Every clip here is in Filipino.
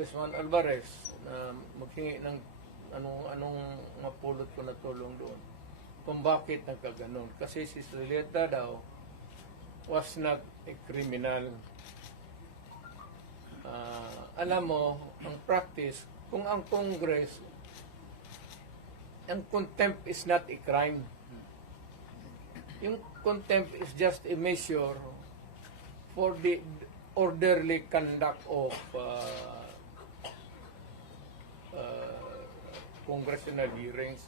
Congressman Alvarez na maghingi ng anong mapulot ko na tulong doon. Kung bakit nagkaganon. Kasi si Julieta daw was not a criminal. Alam mo, ang practice, kung ang Congress, ang contempt is not a crime. Yung contempt is just a measure for the orderly conduct of congressional hearings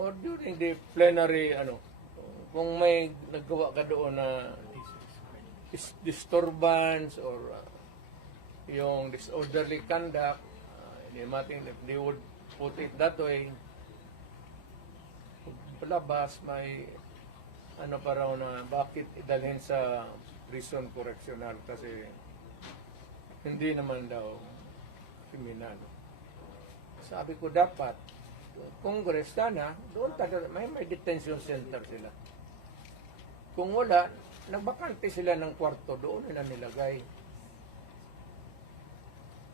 or during the plenary, kung may naggawa ka doon na disturbance or yung disorderly conduct, they would put it that way. Palabas, may pa raw na bakit idalhin sa prison correctional kasi hindi naman daw kriminal. Sabi ko dapat Congress sana doon may detention center sila. Kung wala, nagbakante sila ng kwarto doon nila nilagay.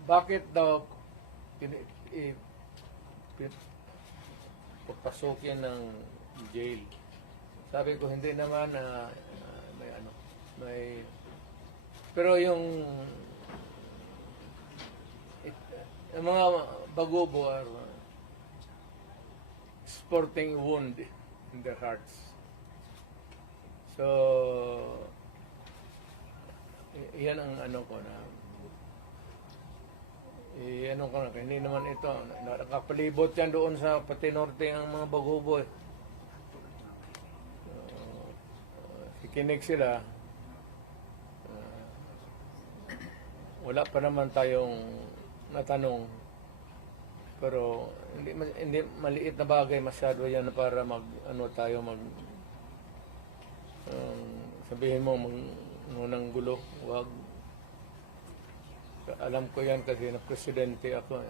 Bakit daw papasukin ng jail? Sabi ko hindi naman may pero yung mga bagubo are sporting wound in their hearts. So yan ang ko na hindi naman ito nakapalibot yan doon sa pati norte ang mga bagubo kikinig sila. Wala pa naman tayong natanong pero hindi maliit na bagay masyado yan para sabihin mo ngunang gulo. Wag. Alam ko yan kasi na presidente ako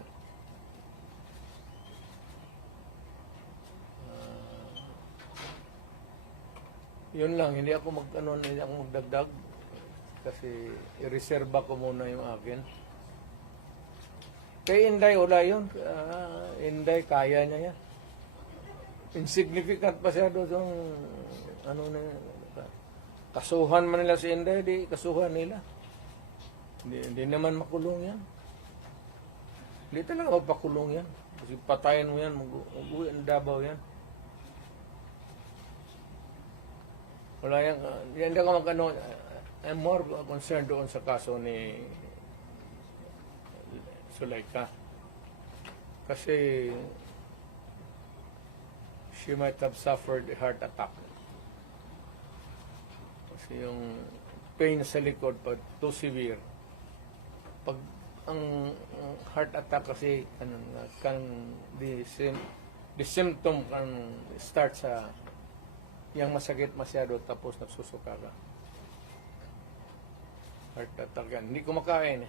yun lang, hindi ako magdagdag kasi i-reserva ko muna yung akin. Kay Inday, wala yun. Inday, kaya niya yan. Insignificant pa siya doon. Kasuhan man nila si Inday, di kasuhan nila. Hindi naman makulong yan. Hindi talaga mapakulong yan. Kasi patayin mo yan, mag-uwi ang Davao yan. Wala yan. Hindi ako I'm more concerned doon sa kaso ni Zuleika. Kasi she might have suffered a heart attack. Kasi yung pain sa likod pa too severe. Pag ang heart attack kasi the symptom can start sa yang masakit masyado tapos nagsusuka ka. Heart attack yan. Hindi ko makain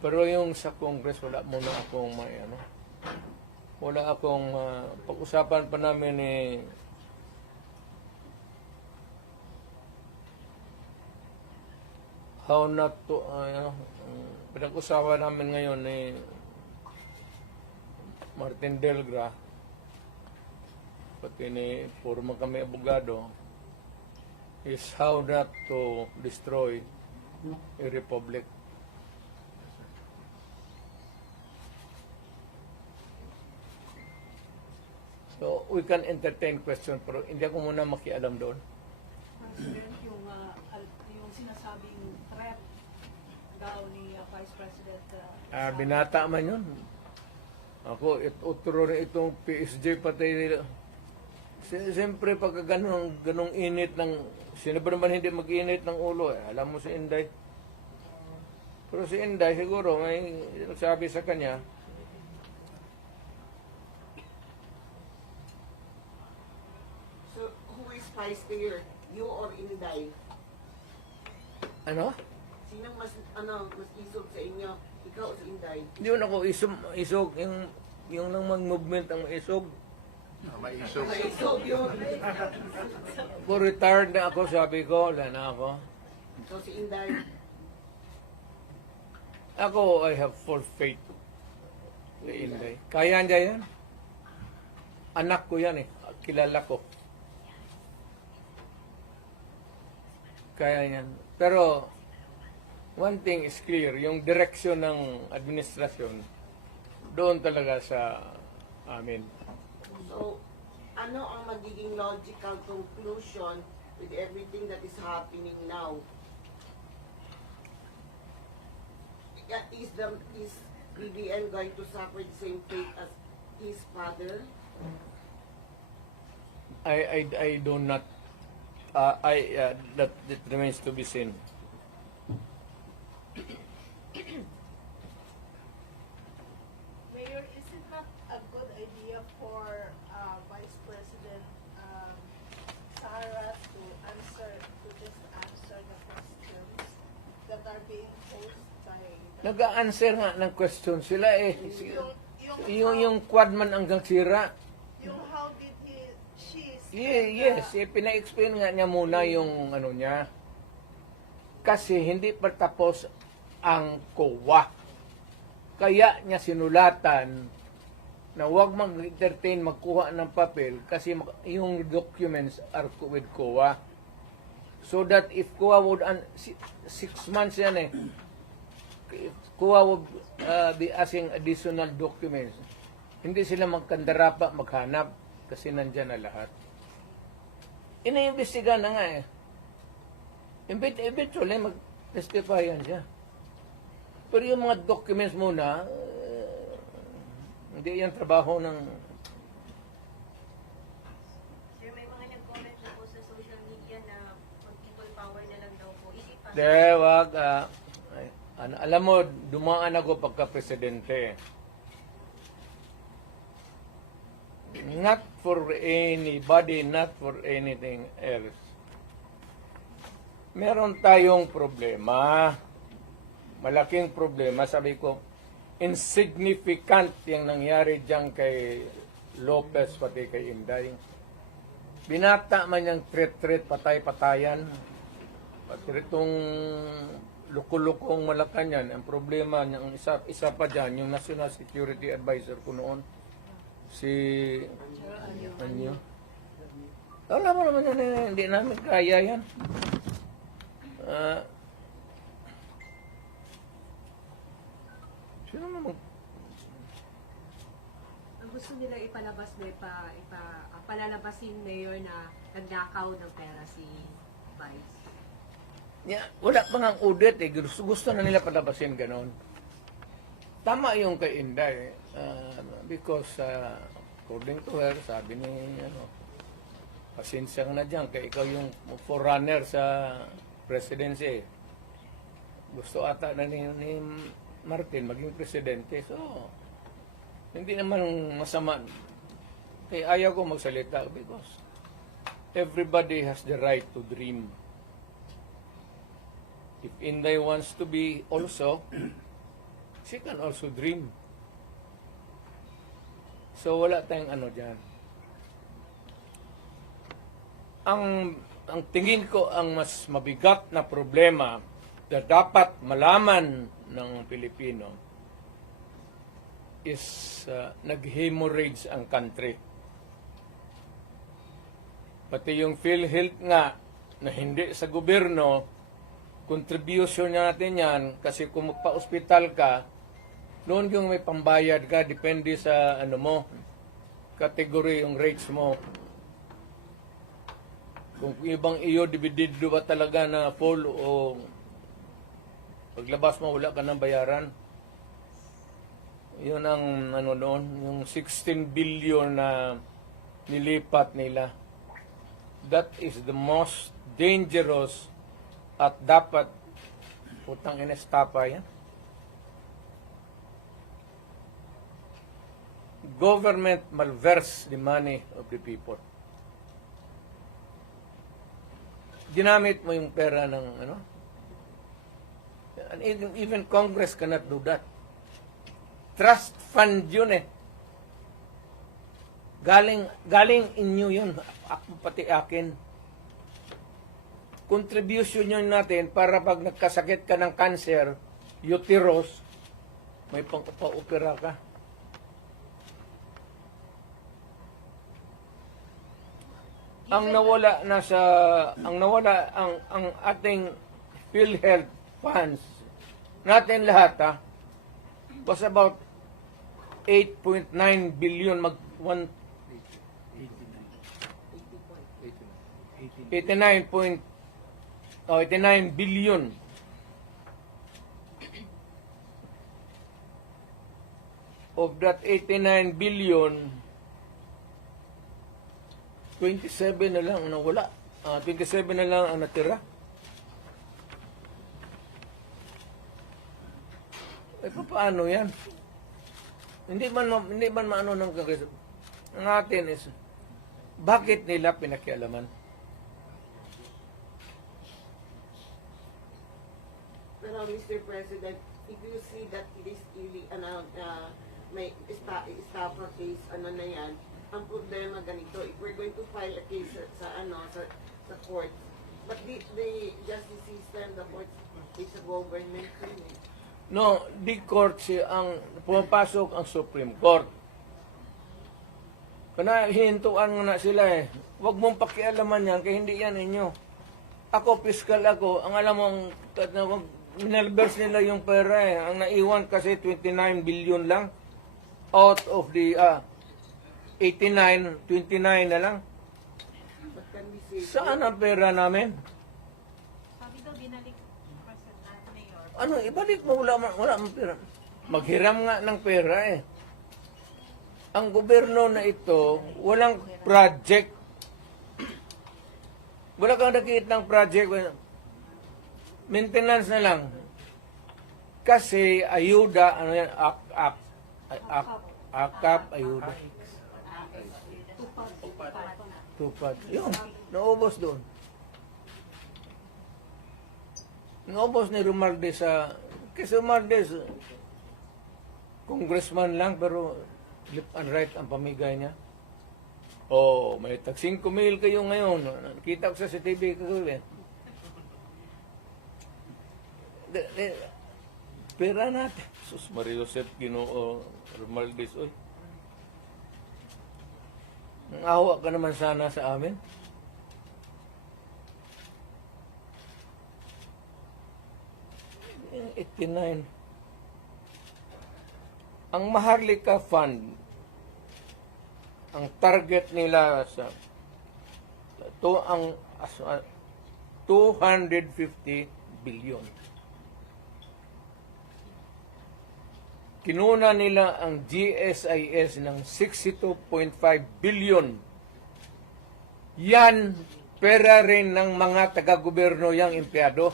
Pero yung sa Congress, wala muna akong wala akong pag-usapan pa namin how not to pinag-usapan namin ngayon Martin Delgra pati puro kami abogado is how not to destroy a republic. So we can entertain question pero hindi ako muna makialam doon. President, yung sinasabing threat daw ni Vice President Binata man yun. Ako, uturo rin itong PSG pati nila. Siyempre, pagka ganong init ng, sino ba naman hindi mag-init ng ulo? Alam mo si Inday. Pero si Inday, siguro, may sabi sa kanya, so, who is spicier? You or Inday? ano? Sinong mas isog sa inyo? Ikaw o si Inday? Hindi mo ako isog, yung lang mag-movement ang isog. May issue. So yun. Kung retired na ako, sabi ko, wala na ako. So si Inday, Ako, I have full faith kay Inday. Kaya niya yan. Anak ko yan eh. Kilala ko. Kaya yan. Pero, one thing is clear, yung direksyon ng administrasyon, doon talaga sa amin. so ano ang magiging logical conclusion with everything that is happening now? Is BBM going to suffer the same fate as his father? I do not, that remains to be seen. Mayor, is it not a good idea for Vice President Sara to just answer the questions that are being posed by Nag-a-answer nga ng question sila eh. Yung quad man hanggang sira. yung how did she Yes, pina-explain nga niya muna yung ano niya. Kasi hindi pa tapos ang COA. Kaya niya sinulatan na huwag mag-entertain, magkuha ng papel kasi yung documents are with COA. So that if COA would, 6 months yan eh, if COA would be asking additional documents, hindi sila magkandarapa, maghanap kasi nandyan na lahat. Ina-investiga na nga eh. Eventually, mag-testify yan siya. Pero yung mga documents muna, hindi yan trabaho ng... Sir, may mga nag-comment na po sa social media na mag-people power na lang daw po. Is it possible? Wag. Alam mo, dumaan ako pagka-presidente. Not for anybody, not for anything else. Meron tayong problema. Malaking problema. Sabi ko, insignificant yung nangyari dyan kay Lopez pati kay Inday. Binata man yung threat, patay-patayan. Pati itong lukulukong Malacanang, ang problema niyang isa pa dyan, yung National Security Advisor ko noon, si Anyo. Alam mo naman yan, hindi namin kaya yan. Sino naman? Ang gusto nila ipalabas na palalabasin mayor na nagnakaw ng pera si Vice. Wala pa nga audit eh. Gusto na nila palabasin ganon. Tama yung kay Inday. Because according to her, sabi ni pasensya ka na dyan, kaya ikaw yung forerunner sa presidency. Gusto ata na ni Martin maging presidente. So, hindi naman masama. Kaya ayaw ko magsalita because everybody has the right to dream. If Inday wants to be also, she can also dream. So, wala tayong ano dyan. Ang tingin ko ang mas mabigat na problema na dapat malaman ng Pilipino is nag-hemorrhage ang country. Pati yung PhilHealth nga na hindi sa gobyerno, contribution natin yan kasi kung magpa-hospital ka, noon yung may pambayad ka, depende sa ano mo, category yung rates mo. Kung ibang iyo, dividido ba talaga na full o paglabas mo, wala ka ng bayaran. Yun ang ano noon, yung 16 billion na nilipat nila. That is the most dangerous at dapat putang inestapa yan. Government malverse the money of the people. Ginamit mo yung pera ng ano? And even Congress cannot do that. Trust fund yun eh. Galing inyo yun. Ako pati akin. Contribution yun natin para pag nagkasakit ka ng cancer, uterus, may pang-opera ka. Ang nawala ang ating PhilHealth funds natin lahat was about 8.9 billion 89 billion. Of that 89 billion, 27 na lang ang nawala. 27 na lang ang natira. Paano yan? Hindi man maano ng Kongreso. Ang atin is, bakit nila pinakialaman? Pero Mr. President, if you see that it is really, may estafa case, na yan, ang problema ganito, if we're going to file a case sa court, but the justice system, the court is a government thing. No, di court ang pumapasok ang Supreme Court. Kana hihintuan na sila eh. Huwag mong pakialaman yan, kaya hindi yan inyo. Ako, fiscal ako, ang alam mong minalbers nila yung pera eh. Ang naiwan kasi 29 billion lang. Out of the 89, 29 na lang. But can we say, Saan ang pera namin? Sabi daw, binalik pa sa Mayor. Ano, ibalik mo, wala mang pera. Maghiram nga ng pera eh. Ang gobyerno na ito, walang project. Wala kang nakikita ng project. Maintenance na lang. Kasi ayuda, ano yan, akap, ayuda. Tupad. Yun, naubos doon. Naubos ni Romualdez kasi Romualdez, congressman lang, pero left and right ang pamigay niya. Oh, may tag 5,000 kayo ngayon. Nakita ko sa CCTV kagabi. Pera natin. Sus Mario Joseph Ginoo Romualdez, oy. Awa ka naman sana sa amin. Yung 89. Ang Maharlika Fund, ang target nila sa ang 250 billion. Kinuna nila ang GSIS ng 62.5 billion. Yan, pera rin ng mga taga-gobyerno yang empleyado.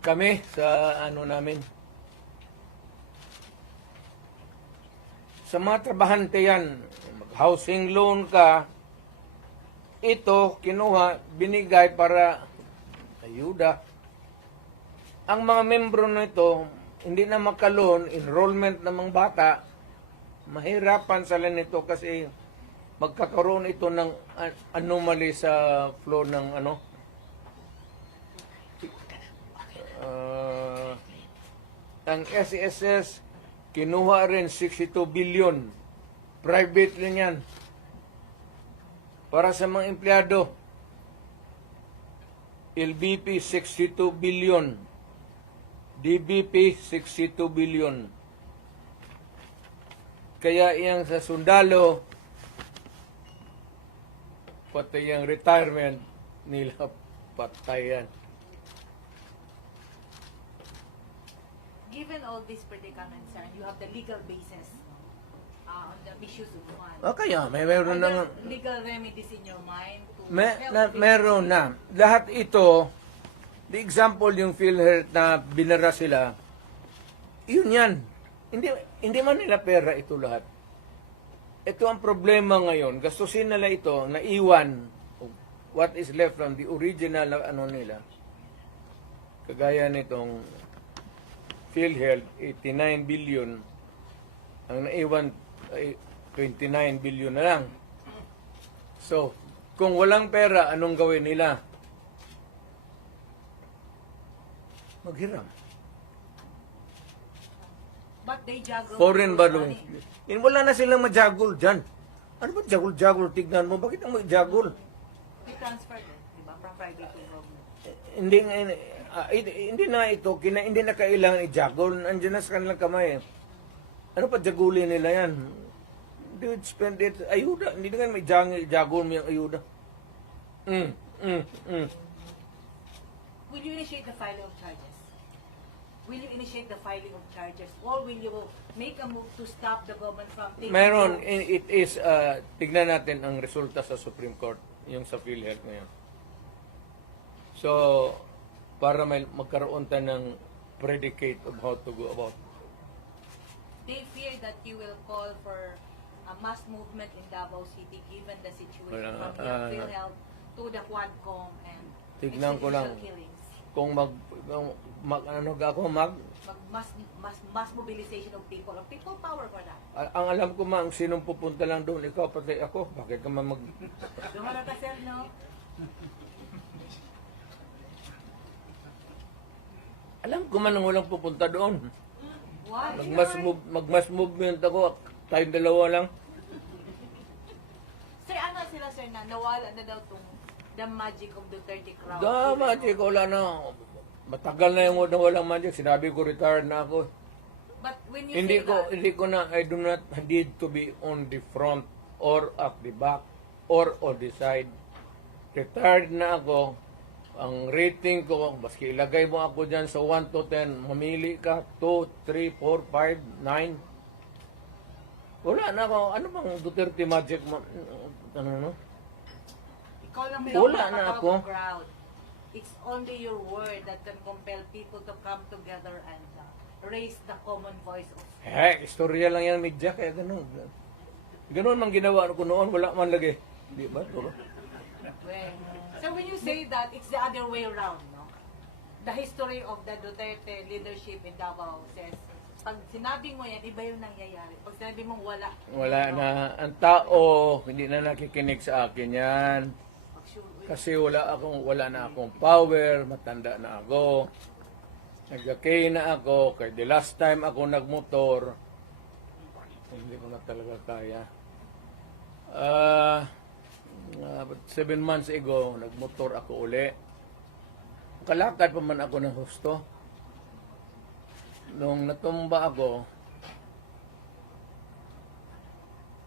Kami sa namin. Sa mga trabahante yan, housing loan ka, ito kinuha, binigay para ayuda. Ang mga membro nito, hindi na makaloon, enrollment ng mga bata, mahirapan sila nito kasi magkakaroon ito ng anomaly sa flow ng ang SESS, kinuha rin 62 billion. Private rin yan. Para sa mga empleyado, LBP 62 billion. DBP 62 billion. Kaya iyang sa sundalo, pati yung retirement nila patayan. Given all these predicaments, sir, you have the legal basis on the misuse of funds. Kaya meron Are na there legal remedies in your mind to meron na. Lahat ito, the example yung PhilHealth na binara sila, yun yan. Hindi man nila pera ito lahat. Ito ang problema ngayon. Gastusin nila ito, naiwan what is left from the original na nila. Kagaya nitong PhilHealth, 89 billion. Ang naiwan ay 29 billion na lang. So, kung walang pera, anong gawin nila? Maghiram. But they juggle. Foreign with balloon. money. Wala na silang majagol dyan. Ano ba jagol-jagol? Tignan mo, bakit ang majagol? They transferred it, di ba? From private to government. Hindi na ito, hindi na kailangan i-jagol. Andiyan na sa kanilang kamay. Ano pa jagulin nila yan? They would spend it, ayuda. Hindi na may jagol mo yung ayuda. Will you initiate the filing of charges? Will you initiate the filing of charges? Or will you make a move to stop the government from taking Meron, loans? it is, tignan natin ang resulta sa Supreme Court, yung sa PhilHealth ngayon. So, para magkaroon tayo ng predicate of how to go about. They fear that you will call for a mass movement in Davao City given the situation Wala, from the PhilHealth to the Quadcom and Tignan ko lang. extrajudicial killings. Kung Mass mobilization of people power for that. ang alam ko ang sinong pupunta lang doon, ikaw pati ako, bakit ka man Dumara ka, sir, no? alam ko man ang walang pupunta doon. Why? Magmass movement ako, tayong dalawa lang. Sir, ano sila, sir, na nawala na daw tong the magic of the 30 crowd? Magic, wala na. Matagal na yung walang magic. Sinabi ko, retired na ako. But when you Hindi say ko, that, hindi ko na, I do not need to be on the front or at the back or on the side. Retired na ako. Ang rating ko, baski ilagay mo ako dyan sa 1 to 10, mamili ka, 2, 3, 4, 5, 9. Wala na ako. Ano bang Duterte magic mo? Ano? ikaw lang Wala na makakawag ako. ng crowd. It's only your word that can compel people to come together and raise the common voice of Istorya lang yan, media, kaya ganun. Ganun ang ginawa ko noon, wala man lagi. Di ba? well. So when you say that, it's the other way around, no? The history of the Duterte leadership in Davao says, pag sinabi mo yan, iba yung nangyayari. Pag sinabi mong wala, Wala na. Ang tao, hindi na nakikinig sa akin yan. Kasi wala na akong power, matanda na ako. Nagkakay na ako, kaya the last time ako nagmotor, hindi ko na talaga kaya. 7 months ago, nagmotor ako uli. Kalakad pa man ako ng husto. Nung natumba ako,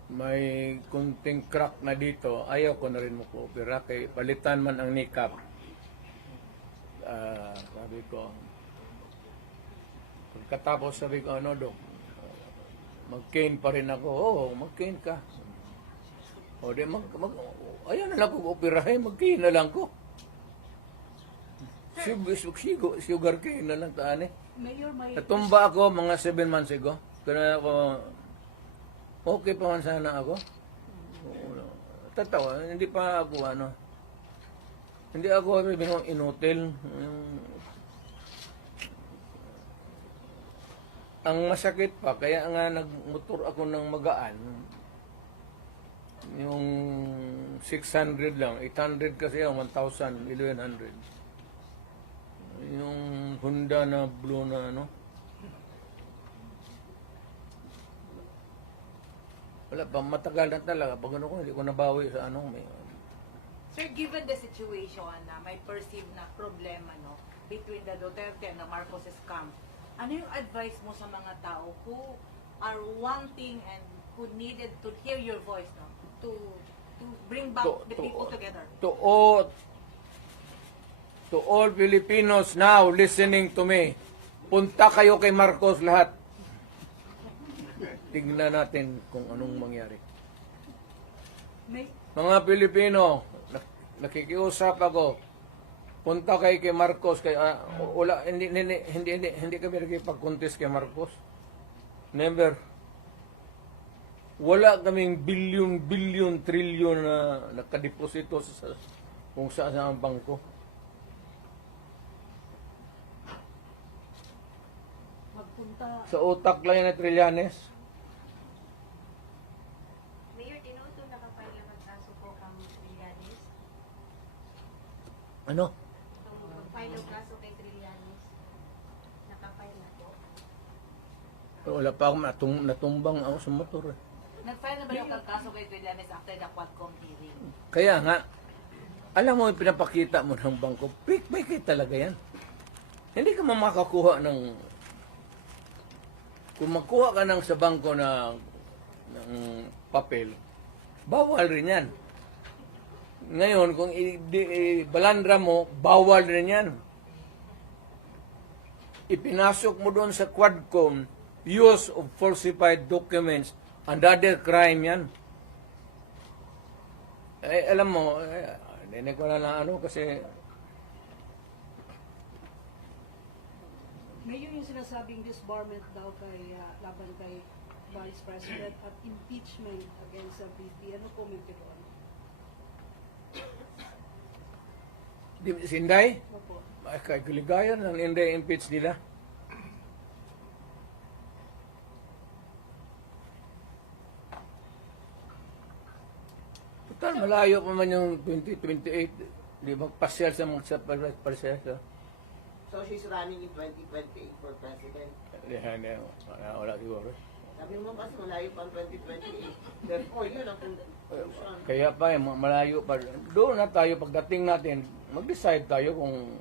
may kunting crack na dito, ayaw ko na rin mag-opera, kay palitan man ang nikap. Sabi ko, pagkatapos sabi ko, ano dok, mag-cane pa rin ako. Oo, mag-cane ka. O di, ayaw na lang ko operahin, mag-cane na lang ko. Sugar cane na lang taan eh. Mayor, may Natumba ako mga 7 months ago. Kaya ako, okay pa man sana ako. Tatawa, hindi pa ako hindi ako binong inutil. Ang masakit pa, kaya nga nagmotor ako ng magaan. Yung 600 lang, 800 kasi yung 1,000, 1,100. Yung Honda na blue na wala pa, matagal na talaga. Pag ko, hindi ko nabawi sa Sir, given the situation na may perceived na problema between the Duterte and the Marcoses camp, ano yung advice mo sa mga tao who are wanting and who needed to hear your voice to bring back the people together? To all Filipinos now listening to me, punta kayo kay Marcos lahat. Tingnan natin kung anong mangyari. Mga Pilipino, nakikiusap ako. Punta kay Marcos, wala, hindi kami nakipag-contest kay Marcos. Never. Wala kaming billion, trillion na nakadeposito sa kung saan ang bangko. Magpunta. Sa utak lang yan na trilyanes. Ano? Yung file ng kaso kay Trillanes, nakafile na po. Wala pa ako natumbang ako sa motor. Eh. Nag-file na ba yung kaso kay Trillanes after the Quadcom hearing? Kaya nga, alam mo, pinapakita mo ng bangko, fake talaga yan. Hindi ka makakuha ng, kung magkuha ka ng sa bangko ng papel, bawal rin yan. Ngayon, kung balandra mo, bawal rin yan. Ipinasok mo doon sa Quadcom, use of falsified documents, another crime yan. Eh, alam mo, hindi ko na lang ano kasi Mayor, yung sinasabing disbarment daw kay laban kay Vice President at impeachment against sa VP, ano comment ko doon? si Inday, Opo. ay kaligayan ng Inday impeach nila. Total, malayo pa man yung 2028. Di ba pasyal sa mga pasyal sa So she's running in 2028 for president. hindi, wala siguro. Sabi mo kasi malayo pa ang 2028. Therefore, yun ang conclusion. Kaya pa, malayo pa. Doon na tayo, pagdating natin, mag-decide tayo kung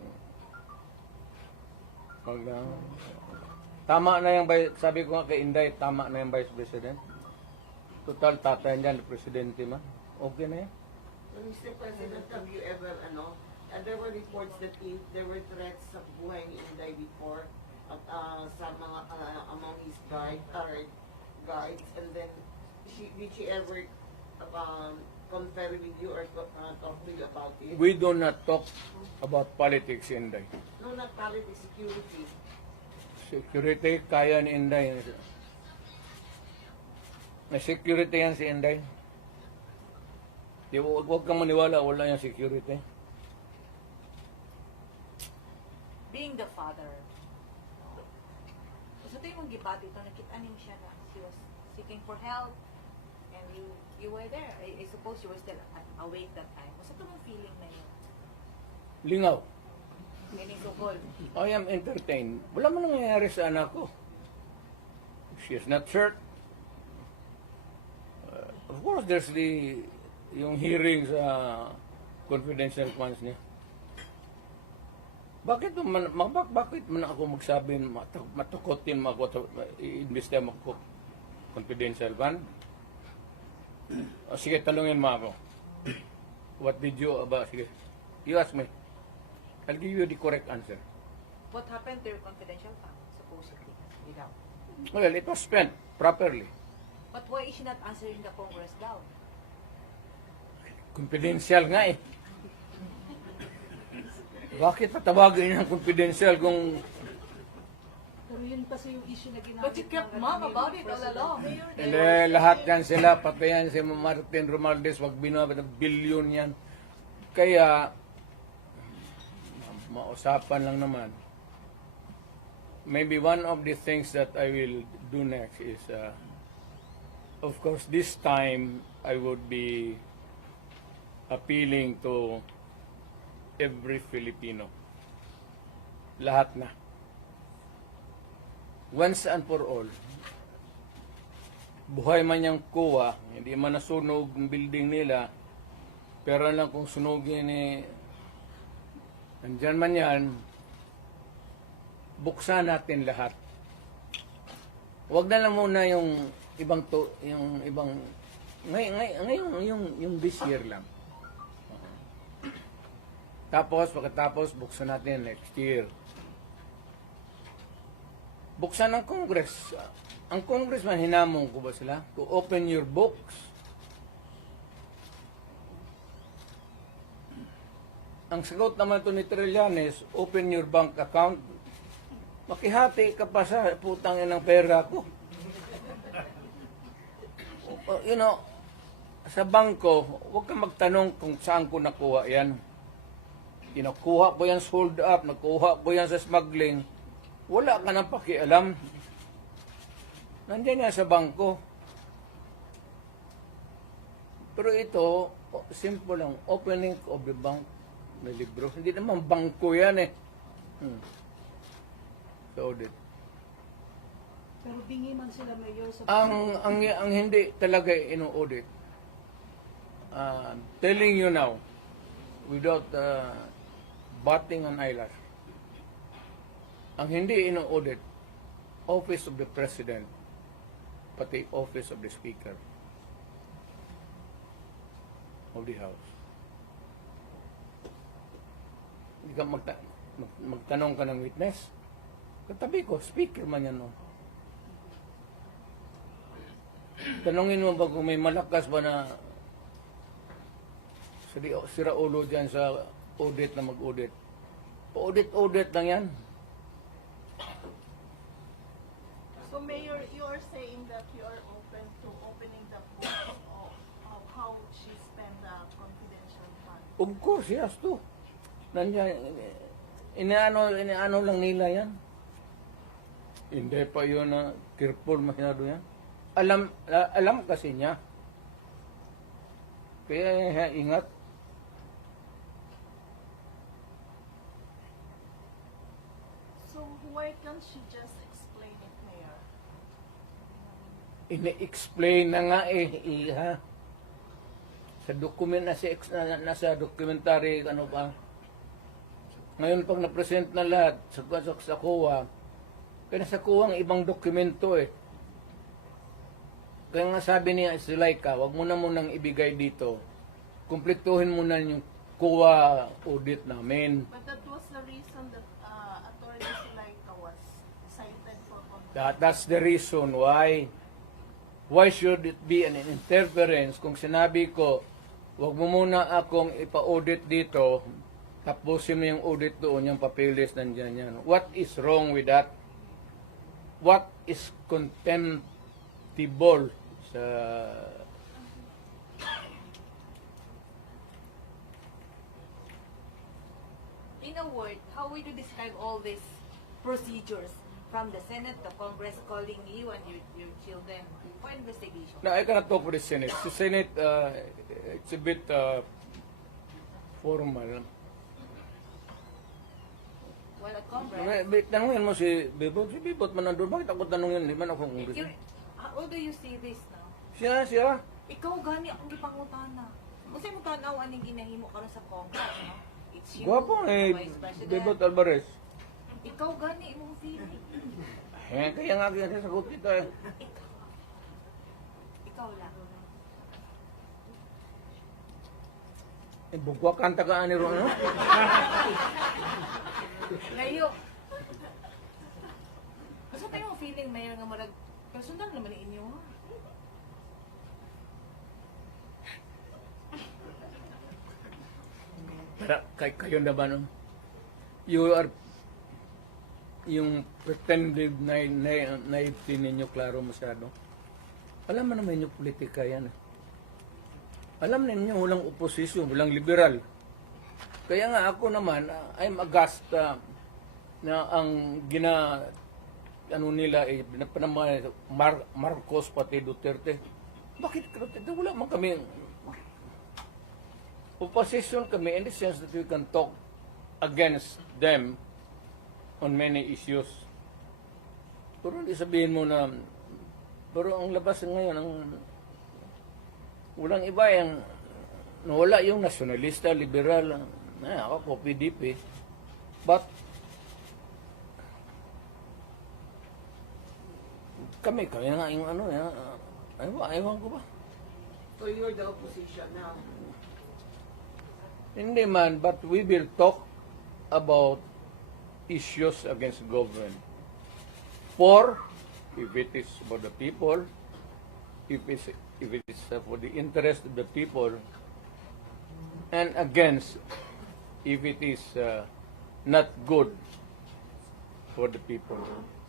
tama na yung, sabi ko nga kay Inday, tama na yung Vice President. Total, tatay niyan, Presidente man. Okay na yan. So, Mr. President, have you ever, there were reports that there were threats sa buhay ni Inday before at sa mga, among his guards, and then, did she ever confer with you or talk to you about it? We do not talk about politics, Inday. No, not politics, security. Security, kaya ni Inday. May security yan si Inday. Huwag kang maniwala, wala yung security. Being the father, sa ito yung gibati ito, nakita niyo siya na she was seeking for help and you were there. I suppose you were still awake that time. Basta ito mong feeling na yun. Lingaw. Meaning so-called. I am entertained. Wala man nangyayari sa anak ko. She is not hurt. Of course, there's yung hearing sa confidential funds niya. Bakit man ako magsabi, matukotin mo ako, i-investa mo ako confidential fund? O, sige, talungin mo ako. What did you, sige, you ask me. I'll give you the correct answer. What happened to your confidential fund, supposedly, without? Well, it was spent properly. But why is she not answering the Congress daw? Confidential nga eh. Bakit patawagin ng confidential kung Pero yun kasi yung issue na ginamit. But you kept mum about it all along. hindi, lahat yan sila, pati yan si Martin Romualdez, wag binabit ng bilyon yan. Kaya, mausapan lang naman. Maybe one of the things that I will do next is, of course, this time I would be appealing to every Filipino. Lahat na. Once and for all. Buhay man yung kuwa, hindi man nasunog ang building nila, pero lang kung sunugin nandyan man yan, buksan natin lahat. Huwag na lang muna yung ngayon yung this year lang. Tapos, pagkatapos, buksan natin next year. Buksan ng Congress. Ang Congressman, hinamong ko ba sila? To open your books. Ang sagot naman ito ni Trillanes, open your bank account. Makihati ka pa sa putang ng pera ko. You know, sa bangko, huwag kang magtanong kung saan ko nakuha yan. Kinukuha ko yan sold up, nakuha ko yan sa smuggling, wala ka nang pakialam. Nandiyan yan sa bangko. Pero ito, simple lang, opening of the bank may libro. Hindi naman bangko yan eh. Sa audit. Pero bingi man sila mayor sa Ang hindi talaga ino-audit, telling you now, without batting an eyelash, ang hindi ino-audit, Office of the President, pati Office of the Speaker of the House. Hindi ka magtanong ka ng witness. Katabi ko, speaker man yan, no? Tanongin mo ba kung may malakas ba na sira ulo dyan sa audit na mag-audit? Audit lang yan. So Mayor, you are saying that you are open to opening the book of how she spent the confidential fund. Of course, yes to. Nandiyan, inaano lang nila yan. Hindi pa yun na careful masyado yan. Alam kasi niya. Kaya ingat. So why can't she just explain it, Mayor? Ine-explain na nga iha. Sa document nasa documentary, ano pa. Ngayon pag na-present na lahat sa COA, kaya sa COA ang ibang dokumento eh. Kaya nga sabi niya si Laika, wag mo na munang ibigay dito. Kumpletuhin mo na yung COA audit namin. But that was the reason that Attorney Sulaika was cited for contempt. That's the reason why. Why should it be an interference kung sinabi ko, wag mo muna akong ipa-audit dito, tapusin mo yung audit doon, yung papeles nandiyan yan. What is wrong with that? What is contemptible sa... In a word, how would you describe all these procedures from the Senate, the Congress calling you and your children for investigation? No, I cannot talk for the Senate. The Senate, it's a bit formal. Well, at Congress, Tanungin mo si Bibot. Si Bibot man nandun. Bakit ako tanungin? Hindi man ako congressman. how do you see this now? Siya. Ikaw gani akong gipangutana. Kasi mo tanaw aning ginahimo karon sa Congress, no? It's you, Gwapo the eh, Vice President. Bibot Alvarez. Ikaw gani imong feeling. Kaya nga kaya sagot kita eh. Ikaw lang. Bugwa kanta ka ani ro, ano? Layo. Asa tayo ang feeling mayor nga marag personal naman ni inyo, ha? Para kayo na ba no? You are yung pretended naivety ninyo klaro masyado. Alam mo naman yung politika yan. Alam ninyo walang oposisyon, walang liberal. Kaya nga ako naman, I'm aghast na ang ano nila Marcos pati Duterte. Bakit Duterte? Wala man kami opposition kami in the sense that we can talk against them on many issues. Pero hindi sabihin mo na pero ang labas ngayon ang walang iba yung wala yung nasyonalista, liberal, ako PDP. But kami nga yung ano yan. Ewan ko ba? So you're the opposition now. Hindi man, but we will talk about issues against government. For, if it is for the people, if it is for the interest of the people, and against, if it is not good for the people.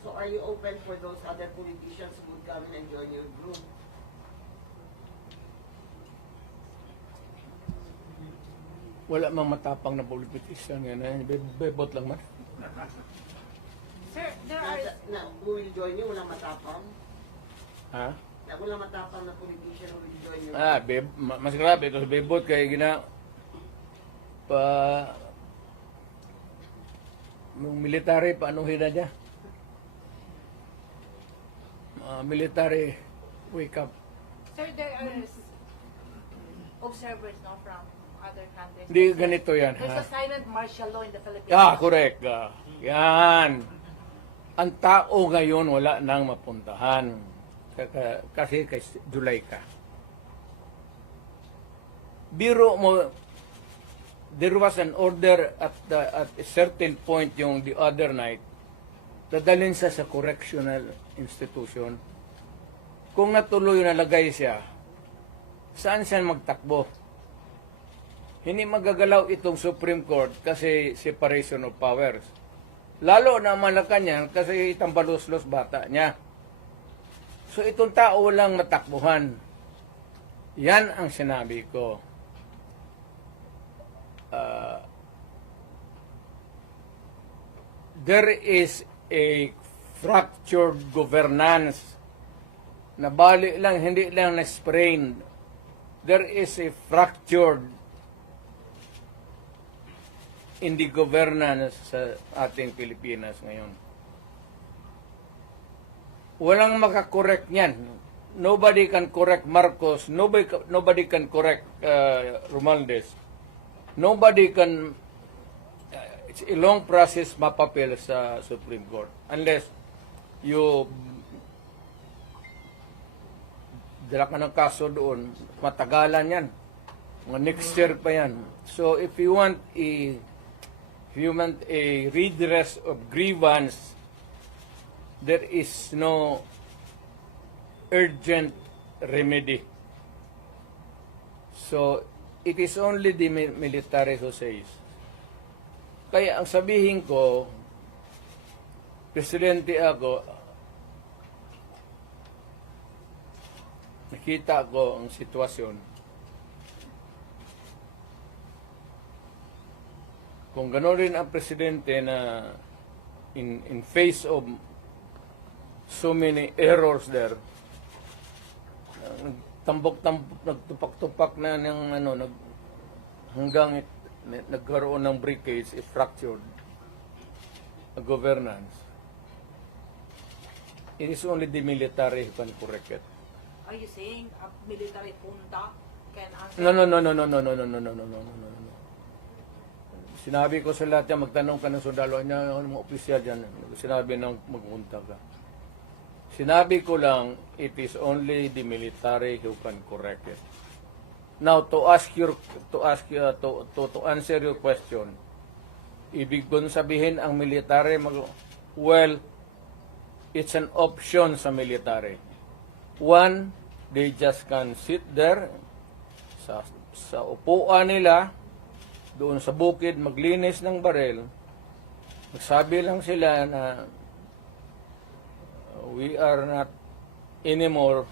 So are you open for those other politicians who would come in and join your group? Wala mang matapang na politician yan. Bebot lang man. Sir, there are Who will join you? Walang matapang? Ha? Walang matapang na politician who will join your group? Mas grabe ito. Bebot kay Yung military, paano hina niya? Military, wake up. Sir, there are observers no, from other countries. Hindi ganito yan, There's ha? a silent martial law in the Philippines. Correct. Yan. Ang tao ngayon wala nang mapuntahan. Kasi kay July ka. Biro mo, there was an order at a certain point yung the other night, dadalhin siya sa correctional institution. Kung natuloy nalagay siya, saan siya magtakbo? Hindi magagalaw itong Supreme Court kasi separation of powers. Lalo na Malacanang kasi tambalos-los bata niya. So itong tao lang matakbuhan. Yan ang sinabi ko. There is a fractured governance na bali lang, hindi lang na-sprained. There is a fractured in the governance sa ating Pilipinas ngayon. Walang makakorek niyan. Nobody can correct Marcos. Nobody can correct Romualdez. Nobody can... it's a long process mapapil sa Supreme Court. Unless you dala ka ng kaso doon, matagalan yan. Mga next year pa yan. So if you want a redress of grievance, there is no urgent remedy. So it is only the military who says. Kaya ang sabihin ko, presidente ako, nakita ko ang sitwasyon. Kung gano'n rin ang presidente na in face of so many errors there, nagtupak-tupak na ng hanggang nagkaroon ng breakage, fractured governance. It is only the military who can correct it. Are you saying a military junta can answer? No. Sinabi ko sa lahat yan, magtanong ka ng sundalo niya, mga opisyal dyan. Sinabi nang magpunta ka. Sinabi ko lang, it is only the military who can correct it. Now, to answer your question, ibig kong sabihin ang military, well, it's an option sa military. One, they just can sit there sa upuan nila, doon sa bukid, maglinis ng barel. Magsabi lang sila na we are not anymore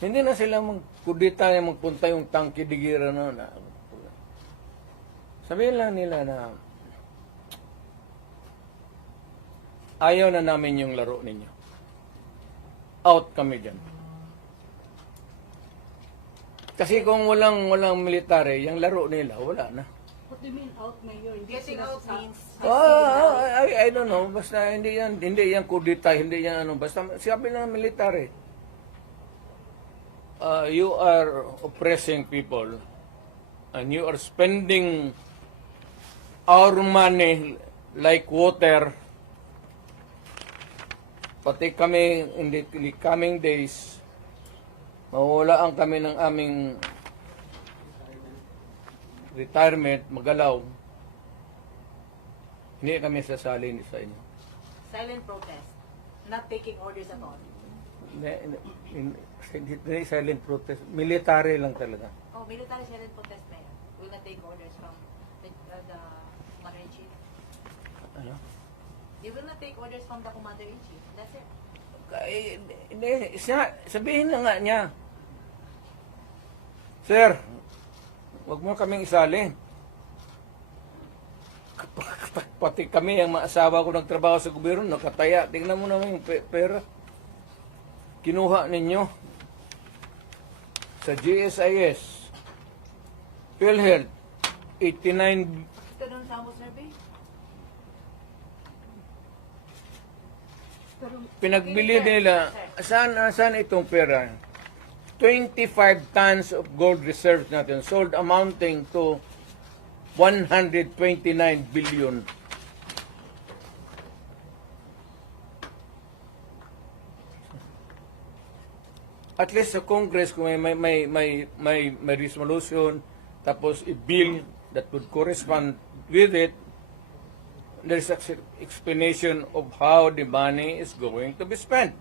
hindi na sila magkudita na magpunta yung tangki digira na. Sabihin lang nila na ayaw na namin yung laro ninyo. Out kami dyan. Kasi kung walang military, yung laro nila, wala na. What do you mean out, Mayor? Hindi Getting sila out sa- means I don't know. Basta hindi yan kudita, hindi yan ano. Basta sabi ng military, you are oppressing people and you are spending our money like water. Pati kami in the coming days, mawawalaan kami ng aming retirement, magalaw. Hindi kami sasalin sa inyo. silent protest, not taking orders at all. Hindi silent protest. Military lang talaga. Oh, military silent protest, Mayor. Will not take orders from the Commander-in-Chief. Ano? They will not take orders from the Commander-in-Chief. That's it. Hindi, sabihin na nga niya. Sir, wag mo kaming isali. Pati kami, ang mga asawa ko nagtrabaho sa gobyerno, nakataya. Tingnan mo naman yung pera. Kinuha ninyo. sa GSIS, PhilHealth, 89, Ito doon sa Amo Survey? pinagbili nila, saan itong pera? 25 tons of gold reserves natin sold amounting to 129 billion. At least sa Congress, kung may resolution, tapos i-bill that would correspond with it, there's an explanation of how the money is going to be spent.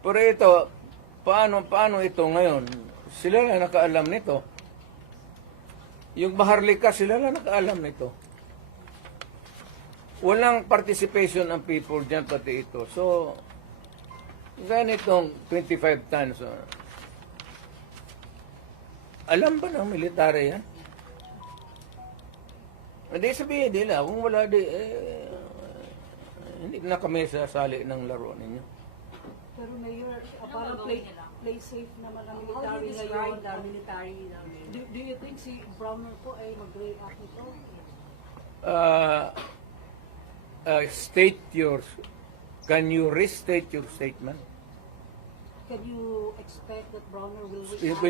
Pero ito, paano ito ngayon? Sila lang nakaalam nito. Yung Maharlika, sila lang nakaalam nito. Walang participation ng people dyan, pati ito. So, ganitong 25 tons. Alam ba ng military yan? Hindi sabihin nila, kung wala hindi na kami sasali ng laro ninyo. Pero Mayor, parang gagawin play safe naman ang How do military you ngayon, describe that? military namin. Do you think si Browner po ay mag-react nito? Can you restate your statement? Can you expect that Browner will react?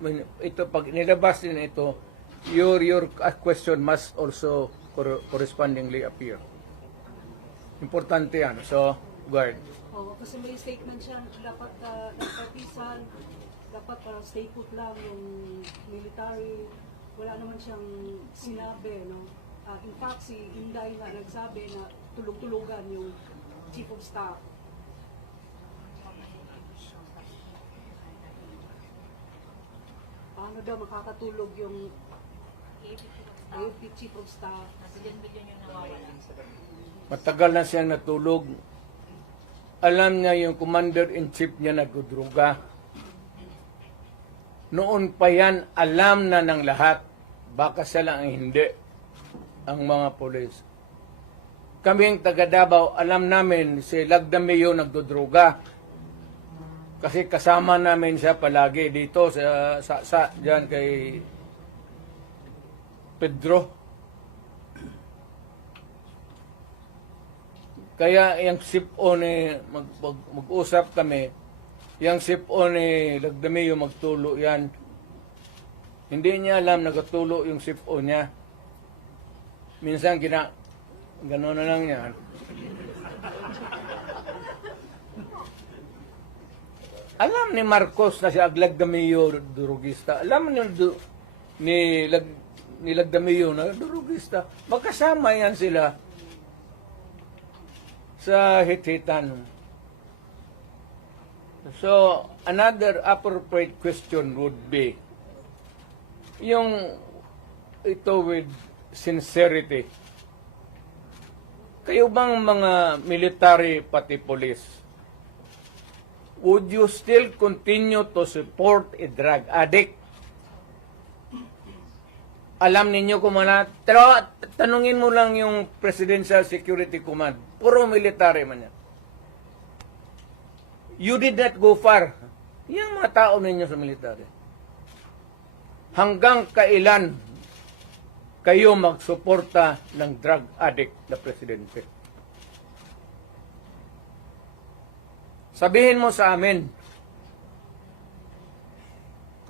When ito, pag nilabas din ito, your question must also correspondingly appear. Importante yan. So, guard. Oo, kasi may statement siya, dapat nagpatisan, dapat stay put lang yung military. Wala naman siyang sinabi, no? In fact, si Inday nga nagsabi na tulog-tulogan yung chief of staff. Paano daw makakatulog yung AFP chief of staff? Nasa billion yung nawawala. Matagal na siyang natulog. Alam niya yung commander-in-chief niya nagdudruga. Noon pa yan, alam na ng lahat. Baka siya lang ang hindi. Ang mga polis. Kaming taga Davao, alam namin si Lagdameo nagdudruga. Kasi kasama namin siya palagi dito sa diyan kay Pedro. Kaya yung SIPO ni mag-usap kami, yung SIPO ni Lagdameo magtulo yan. Hindi niya alam nagatulo yung SIPO niya. Minsan gano'n na lang yan. Alam ni Marcos na siya Lagdameo durugista. Alam ni Lagdameo na durugista. Magkasama yan sila sa hit-hitan. So, another appropriate question would be, yung ito with sincerity. Kayo bang mga military pati police, would you still continue to support a drug addict? Alam ninyo kung pero tanungin mo lang yung Presidential Security Command. Puro military man yan. You did not go far. Yung mga tao ninyo sa military. Hanggang kailan kayo magsuporta ng drug addict na presidente? Sabihin mo sa amin.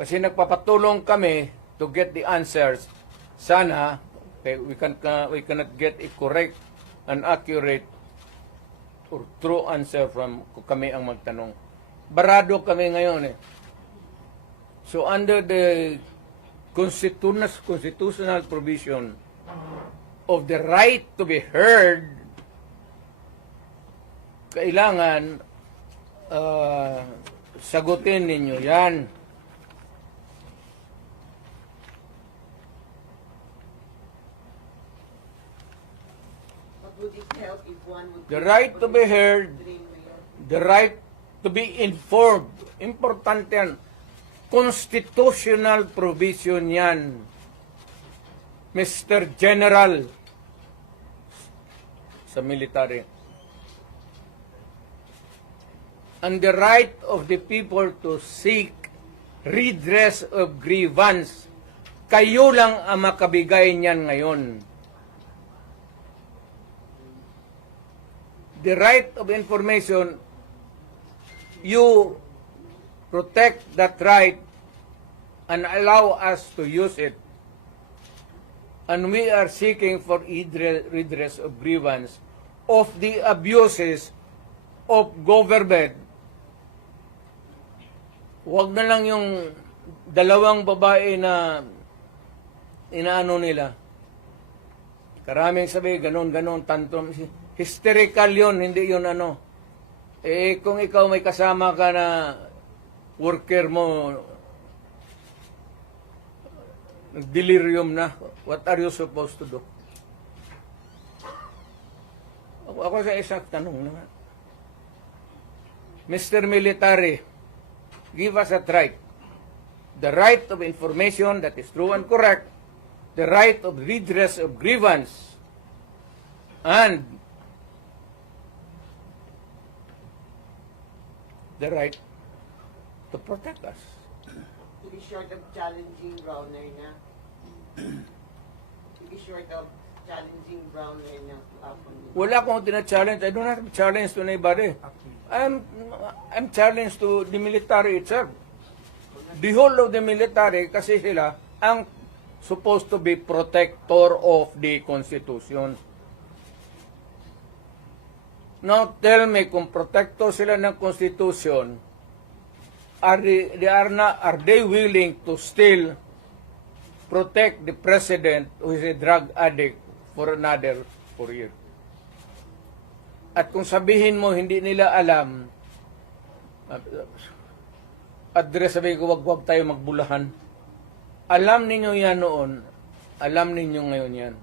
Kasi nagpapatulong kami to get the answers. Sana we cannot get a correct and accurate or true answer from kami ang magtanong. Barado kami ngayon eh. So under the constitutional provision of the right to be heard, kailangan sagutin ninyo yan. But would it help if one would... The right to be heard, the right to be informed. Importante yan. Constitutional provision yan. Mr. General sa military. and the right of the people to seek redress of grievance. Kayo lang ang makabigay niyan ngayon. The right of information, you protect that right and allow us to use it. And we are seeking for redress of grievance of the abuses of government. Huwag na lang yung dalawang babae na inaano nila. Karaming sabi, ganon, tantrum. Hysterical yun, hindi yun ano. Eh, kung ikaw may kasama ka na worker mo, delirium na, what are you supposed to do? Ako sa isang tanong naman. Mr. Military, give us a right. The right of information that is true and correct, the right of redress of grievance, and the right to protect us. To be short of challenging Browner na. To be short of challenging Browner na. Wala akong tina-challenge. I don't have to challenge to anybody. I'm challenged to the military itself. The whole of the military, kasi sila ang supposed to be protector of the Constitution. Now tell me, kung protector sila ng Constitution, are they willing to still protect the president who is a drug addict for another 4 years? At kung sabihin mo hindi nila alam, address sabihin ko, wag tayo magbulahan. Alam ninyo yan noon, alam ninyo ngayon yan.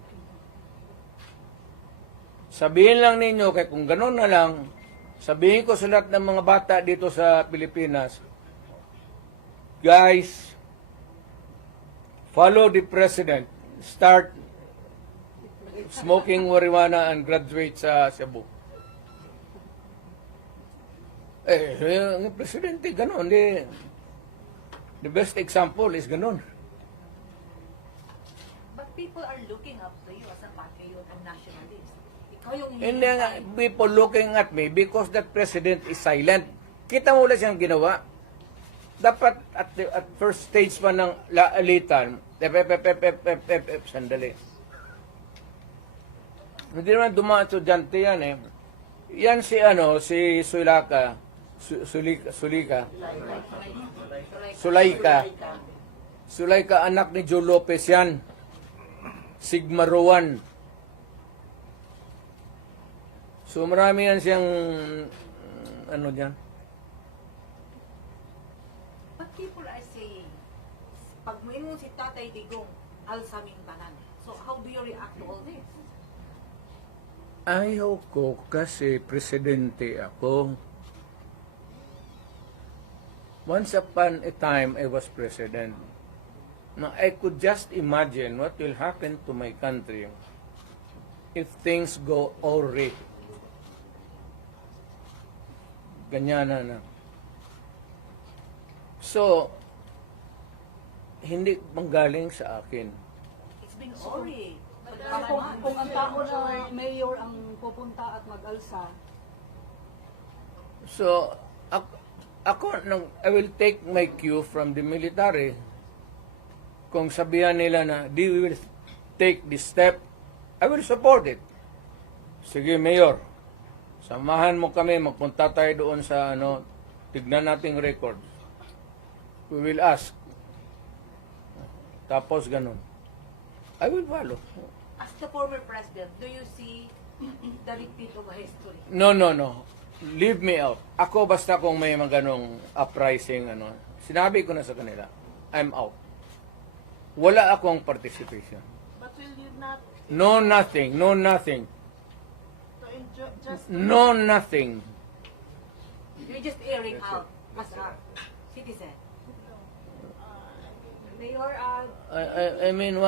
Sabihin lang ninyo, kaya kung gano'n na lang, sabihin ko sa lahat ng mga bata dito sa Pilipinas, guys, follow the president, start smoking marijuana and graduate sa Cebu. Yung presidente, gano'n. The best example is gano'n. But people are looking up to you as a patriot and nationalist. Ikaw yung Hindi nga, people looking at me because that president is silent. Kita mo wala siyang ginawa. Dapat at first stage pa ng laalitan, sandali. Hindi naman dumaan estudyante yan eh. Yan si Sulaika, anak ni Joe Lopez yan. Sigma Rowan. So marami yan siyang dyan. But people are saying, pag mo si Tatay Digong, alsaming tanan. So how do you react to all this? Ayaw ko kasi presidente ako. Once upon a time, I was president. Now, I could just imagine what will happen to my country if things go awry. Ganyan na. So, hindi manggaling sa akin. It's been already. Kung ang tao na mayor ang pupunta at mag-alsa, So, I will take my cue from the military. Kung sabihan nila na, we will take this step, I will support it. Sige, Mayor, samahan mo kami, magpunta tayo doon sa, tignan nating record. We will ask. Tapos, ganun. I will follow. As the former president, do you see the repeat of history? No. Leave me out. Ako basta kung may mga ganong uprising, sinabi ko na sa kanila, I'm out. Wala akong participation. But will you not No nothing. to enjoy just No nothing. You're just airing out as a citizen. Mayor, I mean, to